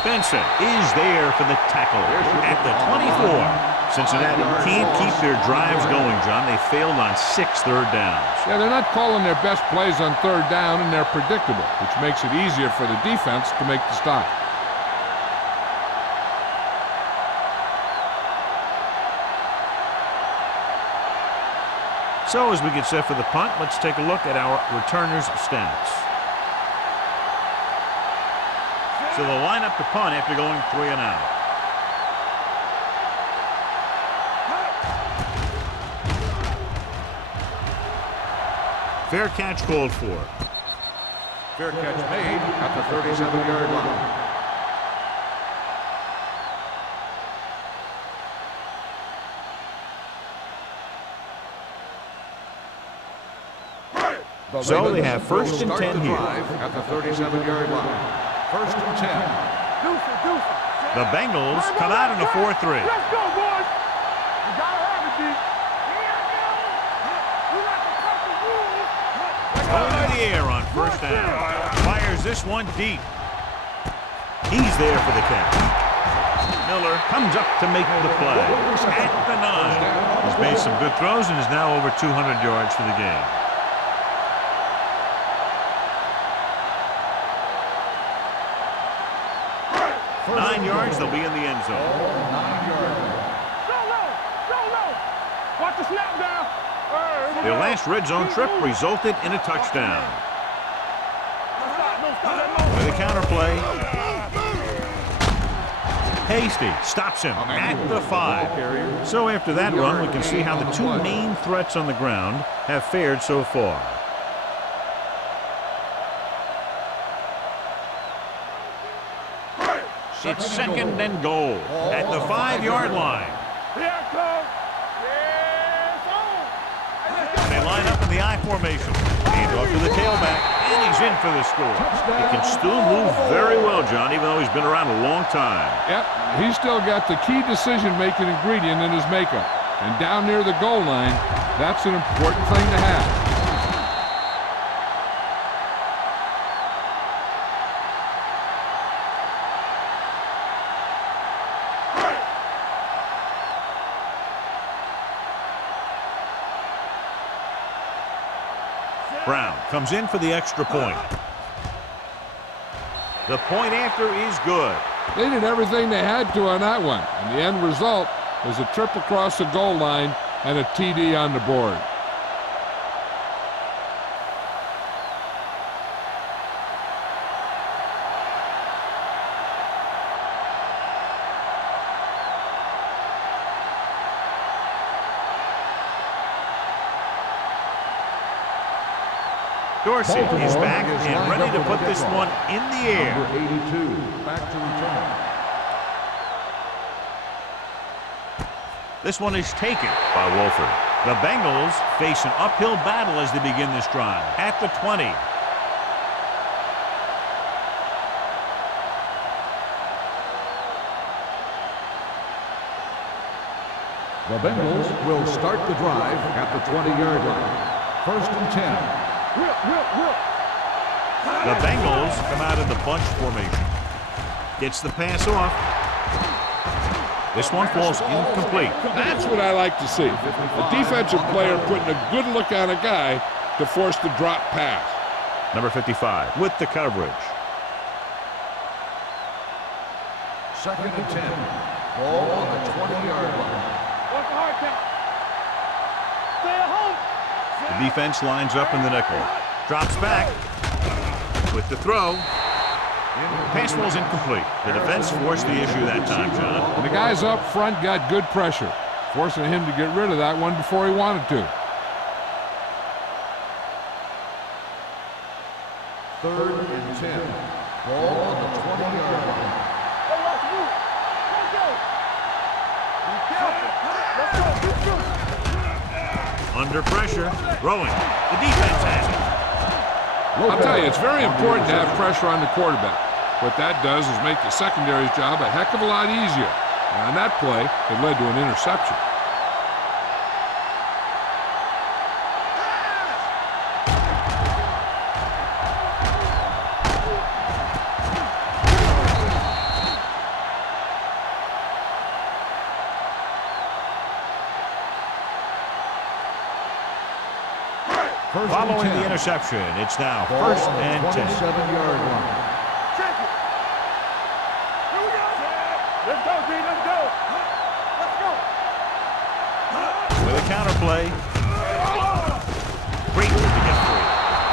Benson is there for the tackle at the 24. Cincinnati can't keep their drives going, John. They failed on 6 third downs. Yeah, they're not calling their best plays on 3rd down, and they're predictable, which makes it easier for the defense to make the stop. So as we get set for the punt, let's take a look at our returners' stats. So they'll line up to punt after going 3 and out. Fair catch called for. Fair catch made at the 37-yard line. So they have 1st and 10 here. At the 37-yard line. 1st and 10. The Bengals come out in a 4-3. Let's go, boys. You gotta have it, D. Going in the air on 1st down. Fires this one deep. He's there for the catch. Miller comes up to make the play. At the 9. He's made some good throws and is now over 200 yards for the game. Yards, they'll be in the end zone. 9-yard. Go low. Watch the snap down. Their last red zone trip resulted in a touchdown. With a counter play. Hasty stops him at the 5. So after that run, we can see how the 2 main threats on the ground have fared so far. It's 2nd and goal at the 5-yard line. They line up in the I formation. Hand off to the tailback, and he's in for the score. He can still move very well, John, even though he's been around a long time. Yep, he's still got the key decision-making ingredient in his makeup. And down near the goal line, that's an important thing to have. Brown comes in for the extra point. The point after is good. They did everything they had to on that one, and the end result was a trip across the goal line and a TD on the board. Dorsey is back and ready to put this one in the air. Number 82, back to return. This one is taken by Wolford. The Bengals face an uphill battle as they begin this drive. At the 20. The Bengals will start the drive at the 20-yard line. 1st and 10. The Bengals come out in the bunch formation. Gets the pass off. This one falls incomplete. That's what I like to see. A defensive player putting a good look on a guy to force the drop pass. Number 55 with the coverage. 2nd and 10. Ball on the 20-yard line. What's the hard count? Stay at home. The defense lines up in the nickel. Drops back with the throw. Pass falls incomplete. The defense forced the issue that time, John. And the guys up front got good pressure, forcing him to get rid of that one before he wanted to. 3rd and 10. Ball on the 20-yard line. Under pressure, throwing. The defense has it. I'll tell you, it's very important to have pressure on the quarterback. What that does is make the secondary's job a heck of a lot easier. And on that play, it led to an interception. Following the interception, it's now 1st and 10. 27-yard line. Check it. Here we go. Let's go, D. Let's go. Let's go. With a counter play. Great to get free.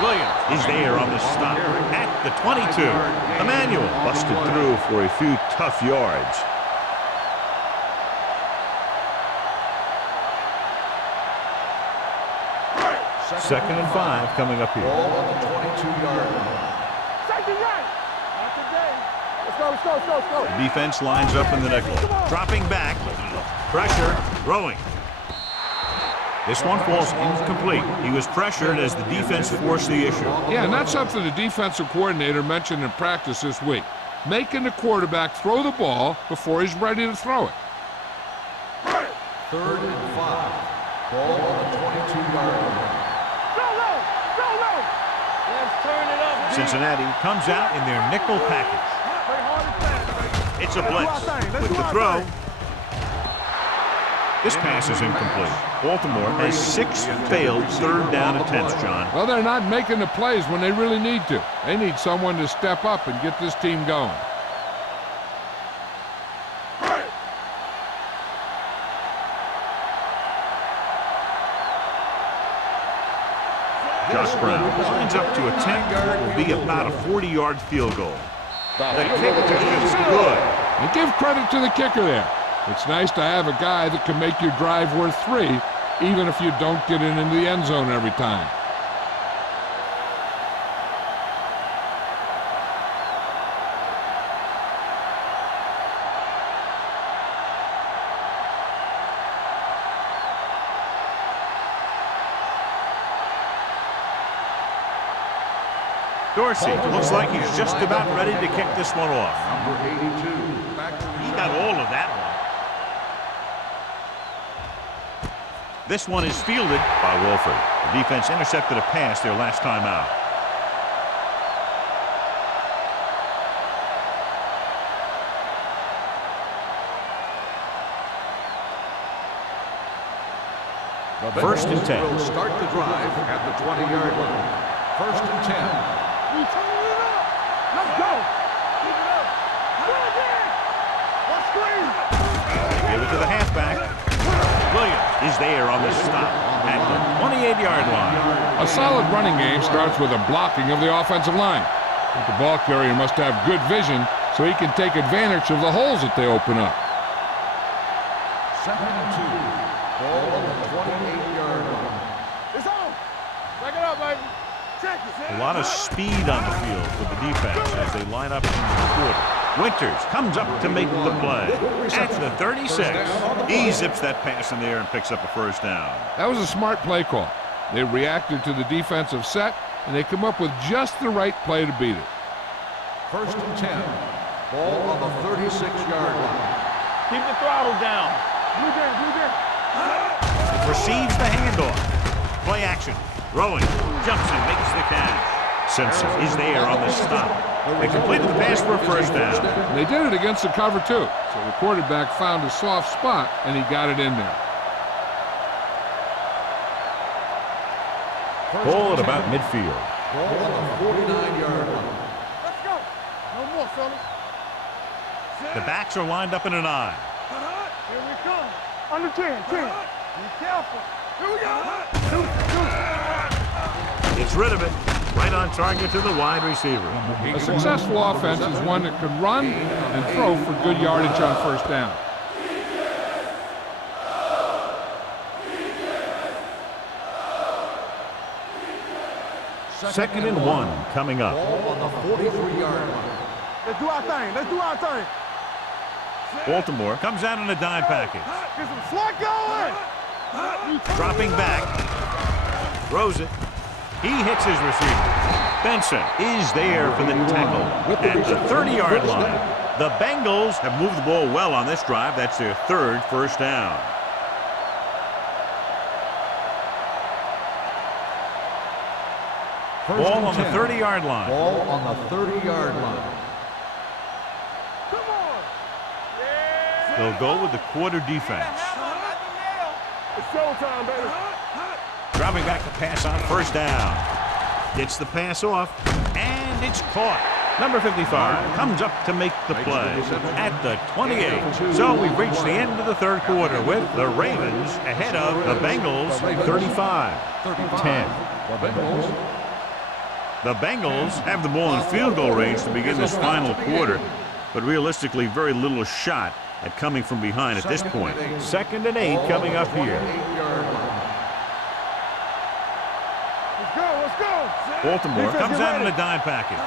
Williams is there on the stop at the 22. Emmanuel busted through for a few tough yards. Second and 5 coming up here. Ball on the 22-yard line. Safety right. Not today. Let's go, let's go, let's go, let's go. The defense lines up in the nickel. Dropping back. Pressure. Throwing. This one falls incomplete. He was pressured as the defense forced the issue. Yeah, and that's something the defensive coordinator mentioned in practice this week. Making the quarterback throw the ball before he's ready to throw it. 3rd and 5. Ball on the 22-yard line. Cincinnati comes out in their nickel package. It's a blitz with the throw. This pass is incomplete. Baltimore has 6 failed 3rd down attempts, John. Well, they're not making the plays when they really need to. They need someone to step up and get this team going. Josh Brown lines up to attempt what will be about a 40-yard field goal. The kick is good. And give credit to the kicker there. It's nice to have a guy that can make your drive worth 3, even if you don't get it into the end zone every time. Dorsey looks like he's just about ready to kick this one off. Number 82. He got all of that one. This one is fielded by Wolford. The defense intercepted a pass their last time out. The 1st and 10. Will start the drive at the 20-yard line. 1st and 10. We turn it up. Let's go. Keep it up. Do it again. Let's screen. Give it to the halfback. Williams is there on the stop at the 28-yard line. A solid running game starts with a blocking of the offensive line. But the ball carrier must have good vision so he can take advantage of the holes that they open up. 2nd and 2. Ball on the 28-yard line. It's on. Back it up, baby. Check it. A lot of speed on the field for the defense as they line up in the quarter. Winters comes up to make the play. At the 36, he zips that pass in the air and picks up a 1st down. That was a smart play call. They reacted to the defensive set, and they come up with just the right play to beat it. 1st and 10. Ball on the 36-yard line. Keep the throttle down. Blue down, blue down. Receives the handoff. Play action. Throwing, jumps and makes the catch. Simpson is there on the stop. They completed the pass for a first down. And they did it against the cover, too. So the quarterback found a soft spot, and he got it in there. Ball at about midfield. Ball on the 49-yard line. Let's go. No more, fellas. The backs are lined up in an eye. Here we come. Under 10, 10. Be careful. Here we go. Gets rid of it. Right on target to the wide receiver. A successful offense is one that can run and throw for good yardage on first down. Second and 1 coming up. Ball on the 43-yard line. Let's do our thing. Let's do our thing. Baltimore comes out in a dime package. Get some slot going. Dropping back. Throws it. He hits his receiver. Benson is there for the tackle at the 30-yard line. The Bengals have moved the ball well on this drive. That's their third first down. Ball on the 30-yard line. Ball on the 30-yard line. Come on. Yeah. They'll go with the quarter defense. It's showtime, baby. Dropping back to pass on first down. Gets the pass off, and it's caught. Number 55 comes up to make the play at the 28. So we've reached the end of the third quarter with the Ravens ahead of the Bengals 35-10. The Bengals have the ball in field goal range to begin this final quarter, but realistically very little shot at coming from behind at this point. Second and 8 coming up here. Let's go, let's go. Baltimore Defense, comes get out in ready. a dime package.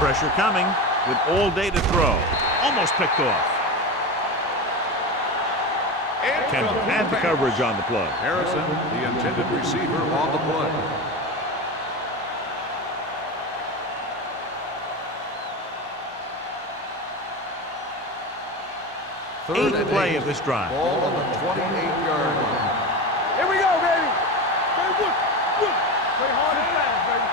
Pressure coming with all day to throw. Almost picked off. Kendall had the coverage on the play. Harrison, the intended receiver, on the play. Eighth play of this drive. Ball on the 28-yard line. Here we go, baby. Play good. Play hard and fast, baby.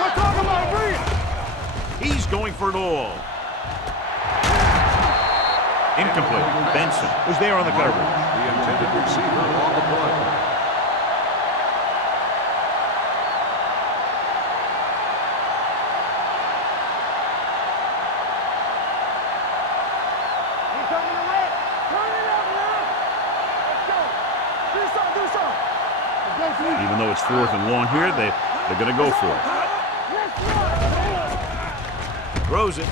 We're talking about breathe. He's going for it all. Incomplete. Benson was there on the coverage. The intended receiver on the play. He's coming to red. Turn it up, man. Let's go. Do something, do something. Let's go, Even though it's 4th and long here, they're going to go for it. let's run. Throws it.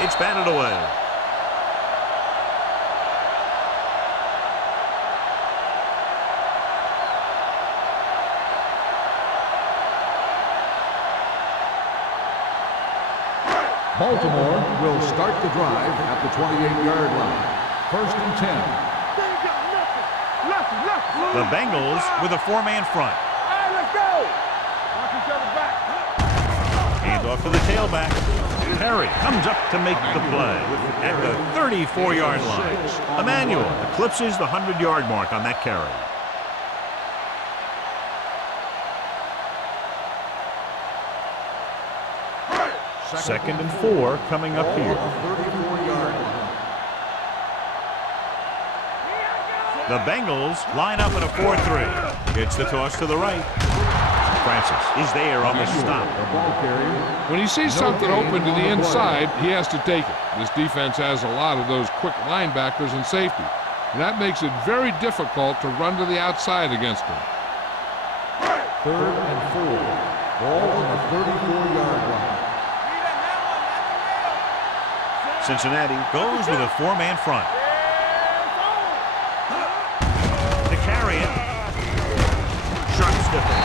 It's batted away. Baltimore will start the drive at the 28-yard line. First and 10. They ain't got nothing. Left. The Bengals with a 4-man front. All right, let's go. Watch each other back. Hand off to the tailback. Perry comes up to make the play at the 34-yard line. Emmanuel eclipses the 100-yard mark on that carry. Second and 4 coming up here. 34-yard line. The Bengals line up in a 4-3. Gets the toss to the right. Francis is there on the stop. The ball carrier. When he sees something open to the inside, he has to take it. This defense has a lot of those quick linebackers and safety. And that makes it very difficult to run to the outside against them. Third and 4. Ball on the 34-yard line. Cincinnati goes with a 4-man front. To carry it. Sharp stiffer.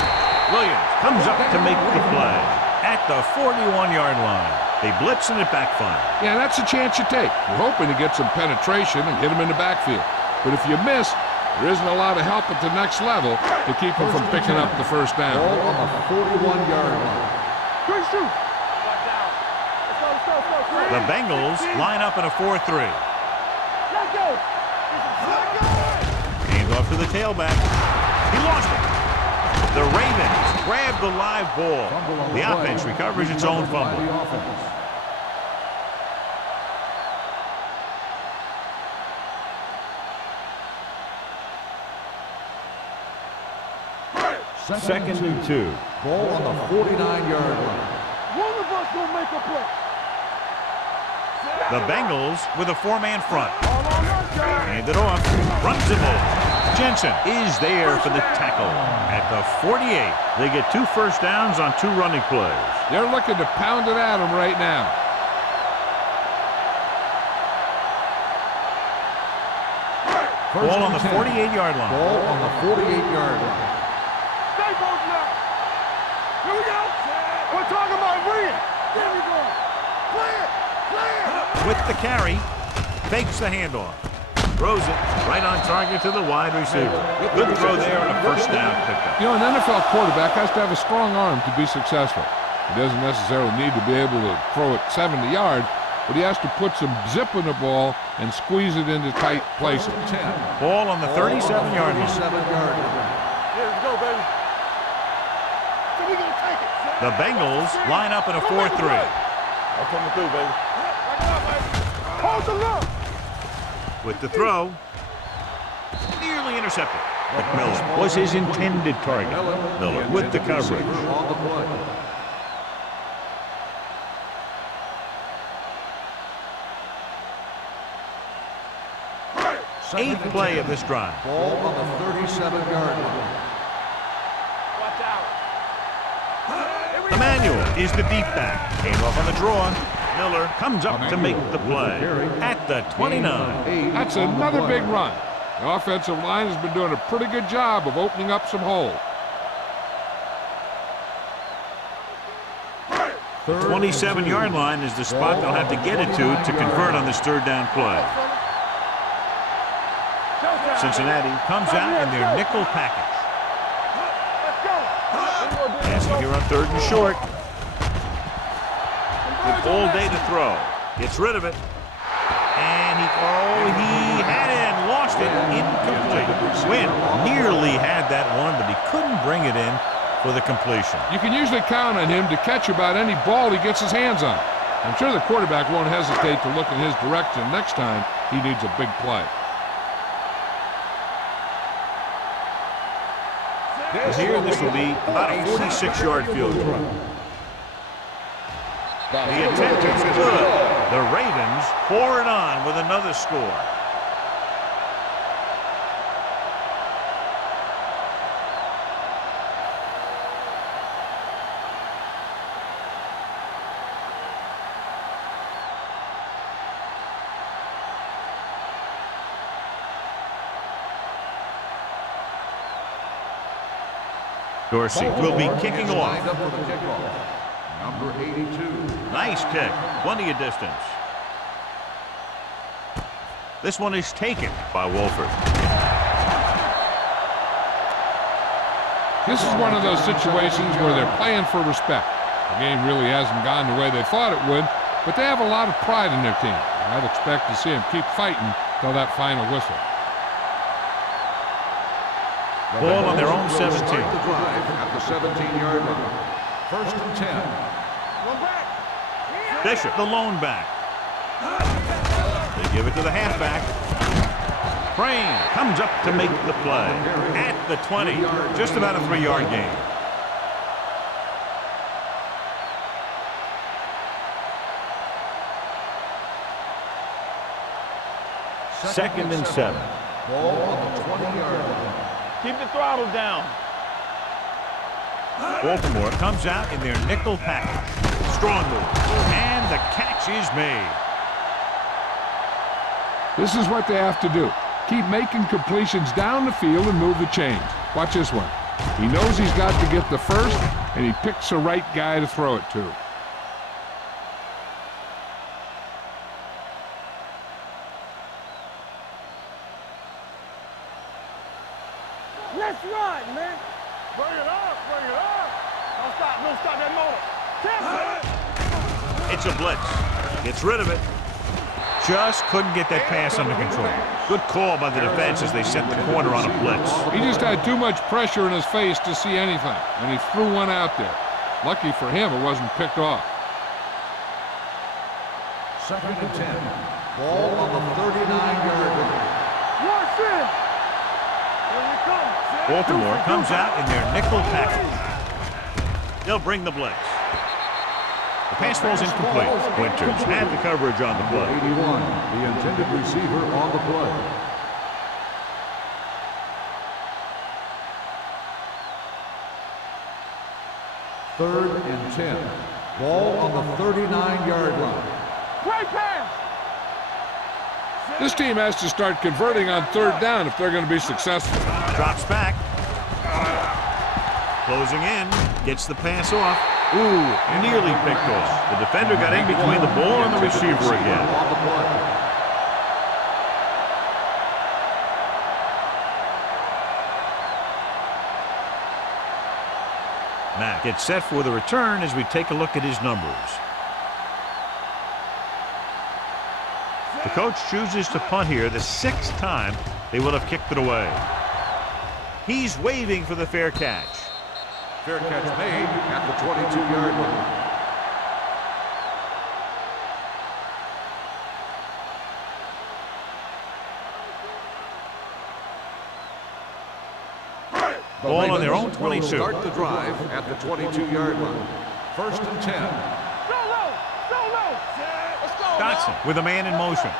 Williams comes up to make the play at the 41-yard line. They blitz and it backfires. Yeah, that's a chance you take. You're hoping to get some penetration and get him in the backfield. But if you miss, there isn't a lot of help at the next level to keep him from picking up the first down. Ball on the 41-yard line. Good shoot. The Bengals line up in a 4-3. go. Let's go. Hands off to the tailback. He lost it. The Ravens grab the live ball. The offense recovers its own fumble. Second and 2. Ball on the 49-yard line. One of us will make a play. The Bengals with a 4-man front. All on us, guys. Hand it off. Runs the ball. Jensen is there for the tackle. At the 48, they get 2 first downs on 2 running plays. They're looking to pound it at him right now. Ball on the 48-yard line. Ball on the 48-yard line. Stay both now. Here we go. We're talking about win. There we go. Play it. Play it. With the carry, fakes the handoff. Throws it right on target to the wide receiver. Good throw there on a first down pickup. You know, an NFL quarterback has to have a strong arm to be successful. He doesn't necessarily need to be able to throw it 70 yards, but he has to put some zip in the ball and squeeze it into tight places. Ball on the 37-yard line. Here we go, baby. So we gonna take it. The Bengals line up in a 4-3. I'm coming through, baby. Back up, baby. Hold the look. With the throw, nearly intercepted. McMillan was his intended target. Miller with the coverage. On the play. Eighth play of this drive. Ball on the 37-yard line. Watch out. Emmanuel is the deep back. Came off on the draw. Miller comes up to make the play at the 29. That's another big run. The offensive line has been doing a pretty good job of opening up some holes. 27-yard line is the spot they'll have to get it to convert on this third down play. Cincinnati comes out in their nickel package. Passing here on 3rd and short. With all day to throw. Gets rid of it. And he had it and lost it. Incomplete. Wynn nearly had that one, but he couldn't bring it in for the completion. You can usually count on him to catch about any ball he gets his hands on. I'm sure the quarterback won't hesitate to look in his direction next time he needs a big play. Here, this will be about a 46-yard field goal. The attempt is good. The Ravens pour it on with another score. Dorsey will be kicking off. Lined up for the kickoff. Number 82. Nice kick. Plenty of distance. This one is taken by Wolford. This is one of those situations where they're playing for respect. The game really hasn't gone the way they thought it would, but they have a lot of pride in their team. I'd expect to see them keep fighting till that final whistle. Ball on their own 17. Start the drive at the 17-yard line. 1st and 10. Bishop, the lone back. They give it to the halfback. Crane comes up to make the play. At the 20, just about a 3-yard gain. Second and 7. Ball on the 20-yard line. Keep the throttle down. Baltimore comes out in their nickel package. Strong move. And the catch is made. This is what they have to do. Keep making completions down the field and move the chains. Watch this one. He knows he's got to get the first, and he picks the right guy to throw it to. Let's run, man. Bring it up, bring it up. Don't stop that motor. It's a blitz. Gets rid of it. Just couldn't get that pass under control. Good call by the defense as they sent the corner on a blitz. He just had too much pressure in his face to see anything, and he threw one out there. Lucky for him, it wasn't picked off. 2nd and 10. Ball on the 39-yard line. Baltimore comes out in their nickel package. They'll bring the blitz. The pass falls incomplete. Winters had the coverage on the play. 81, the intended receiver on the play. Third and 10. Ball on the 39-yard line. Great pass. This team has to start converting on 3rd down if they're going to be successful. Drops back. Closing in. Gets the pass off. Ooh, nearly picked off. The defender got in between the ball and the receiver again. On the play. Matt gets set for the return as we take a look at his numbers. The coach chooses to punt here the 6th time they will have kicked it away. He's waving for the fair catch. Fair catch made at the 22-yard line. Ball on their own 22. Start the drive at the 22-yard line. 1st and 10. Go low. Go low. Let's go. Dotson with a man in motion.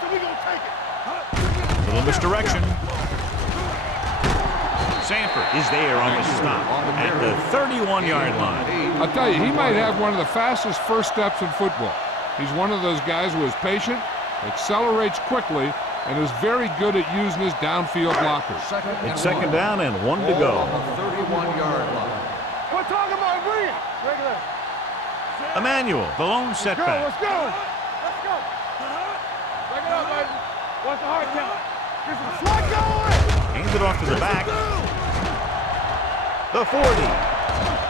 So we gonna take it. Little misdirection. Sanford is there on the stop at the 31-yard line. I'll tell you, he might have one of the fastest first steps in football. He's one of those guys who is patient, accelerates quickly, and is very good at using his downfield blockers. It's 2nd down and 1 to go. On the 31-yard line. We're talking about bring it. Regular. Emmanuel, the lone Go. setback. Let's go. Let's go. Back it up, baby. Watch the hard count. Get some slot going. Hands it off to the back. The 40.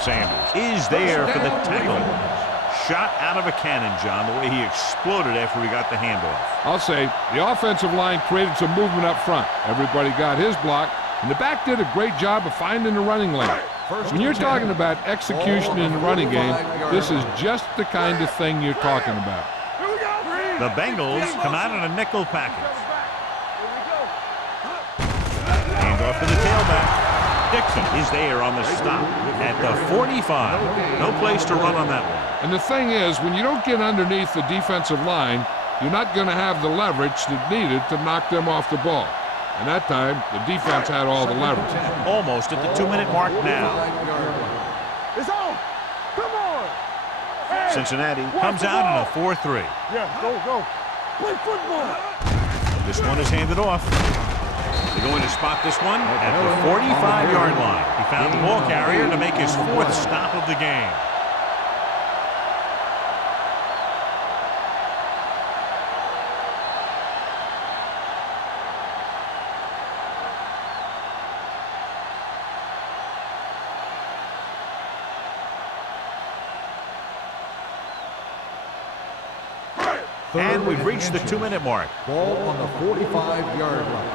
Sanders is there for the tackle. Shot out of a cannon, John, the way he exploded after he got the handoff. I'll say the offensive line created some movement up front. Everybody got his block, and the back did a great job of finding the running lane. When you're talking about execution in the running game, this is just the kind of thing you're talking about. Here we go. The Bengals come out in a nickel package. Hand off to the tailback. Dixon is there on the stop at the 45. No place to run on that one. And the thing is, when you don't get underneath the defensive line, you're not going to have the leverage that's needed to knock them off the ball. And that time, the defense had all the leverage. Almost at the 2-minute mark now. It's on. Come on. Hey, Cincinnati comes out in a 4-3. Yeah, go. Play football. This one is handed off. They're going to spot this one at the 45-yard line. He found the ball carrier to make his 4th stop of the game. And we've reached the 2-minute mark. Ball on the 45-yard line.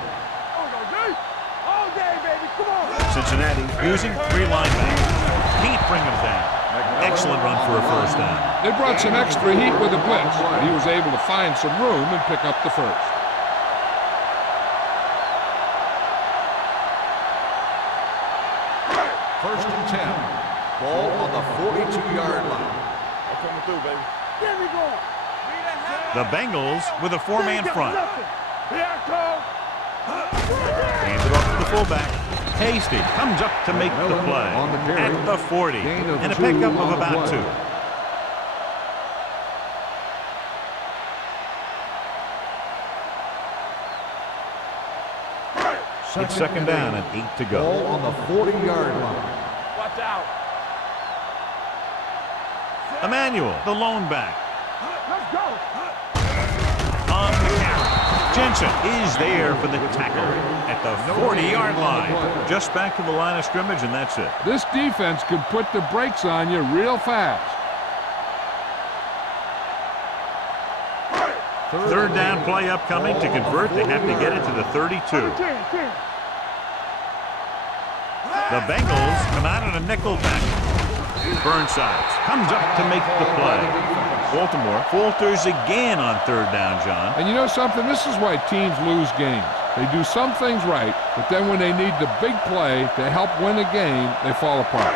All day, baby. Come on. Cincinnati using 3 linebackers. Can't bring them down. Excellent run for a 1st down. They brought some extra heat with the blitz, but he was able to find some room and pick up the 1st. First and 10. Ball on the 42-yard line. I'm coming through, baby. There we go. The Bengals with a 4-man front. Hands it off to the fullback. Hasty comes up to make the play at the 40. And a pickup of about 2. It's 2nd down and 8 to go. Ball on the 40-yard line. Watch out. Emmanuel, the lone back. Let's go. On the carry. Jensen is there for the tackle at the 40-yard line. Just back to the line of scrimmage, and that's it. This defense can put the brakes on you real fast. Third down play upcoming. To convert, they have to get it to the 32. The Bengals come out in a nickel package. Burnside comes up to make the play. Baltimore falters again on third down, John. And you know something? This is why teams lose games. They do some things right, but then when they need the big play to help win a game, they fall apart.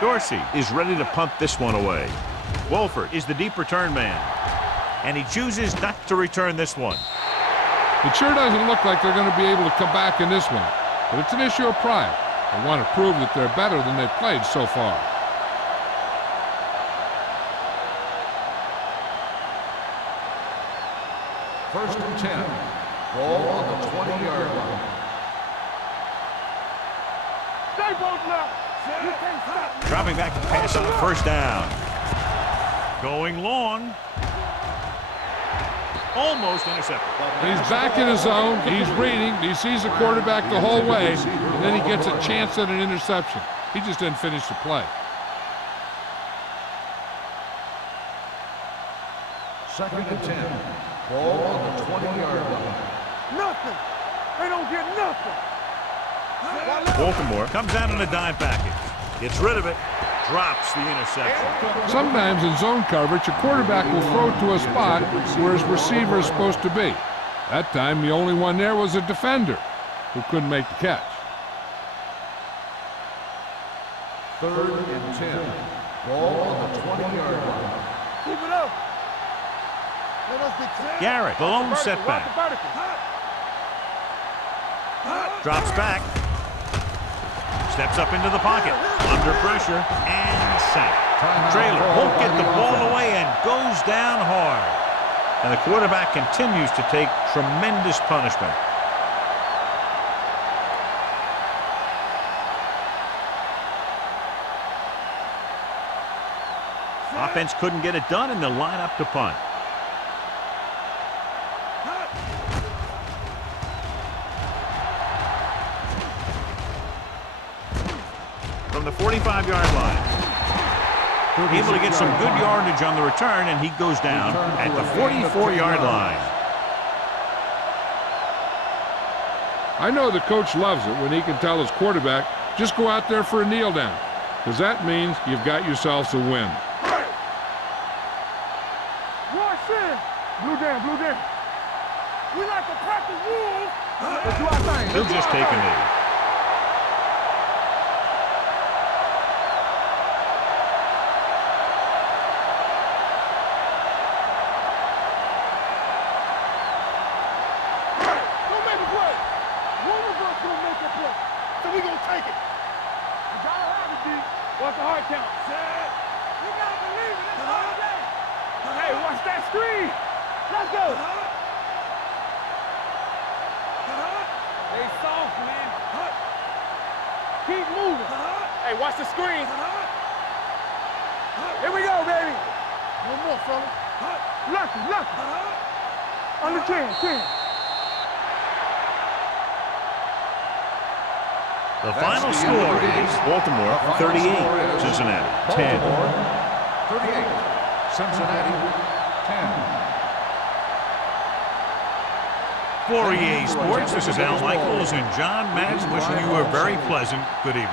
Dorsey is ready to punt this one away. Wolford is the deep return man. And he chooses not to return this one. It sure doesn't look like they're going to be able to come back in this one. But it's an issue of pride. They want to prove that they're better than they've played so far. First and 10. Ball on the 20-yard line. Stay both left. You can't stop. Dropping back to pass on first down. Going long. Almost intercepted. He's back in his zone. He's reading. He sees the quarterback the whole way, and then he gets a chance at an interception. He just didn't finish the play. Second and 10. Ball on the 20-yard line. Nothing. They don't get nothing. Baltimore comes out in a dime package. Gets rid of it. Drops the interception. Sometimes in zone coverage, a quarterback will throw it to a spot where his receiver is supposed to be. That time, the only one there was a defender who couldn't make the catch. Third and 10. Ball on the 20-yard line. Keep it up. Let us get Garrett, the lone setback. Drops back. Steps up into the pocket. Under pressure and sacked. Traylor won't get the ball away and goes down hard. And the quarterback continues to take tremendous punishment. Offense couldn't get it done, and they'll line up to punt. From the 45-yard line. Able to get some good yardage on the return, and he goes down at the 44-yard line. I know the coach loves it when he can tell his quarterback, just go out there for a kneel down, because that means you've got yourselves a win. Wash in. Blue down. We like to practice rules. Let's do our thing. He'll just take a knee. What's the hard count? Set. You gotta believe it. It's all day. Hey, watch that screen. Let's go. Stay soft, man. Keep moving. Hey, watch the screen. Here we go, baby. No more, fella. Lucky. Under 10. The final score is Baltimore 38, Cincinnati 10. 38, Cincinnati 10. For EA Sports, this is Al Michaels and John Madden wishing you a very pleasant good evening.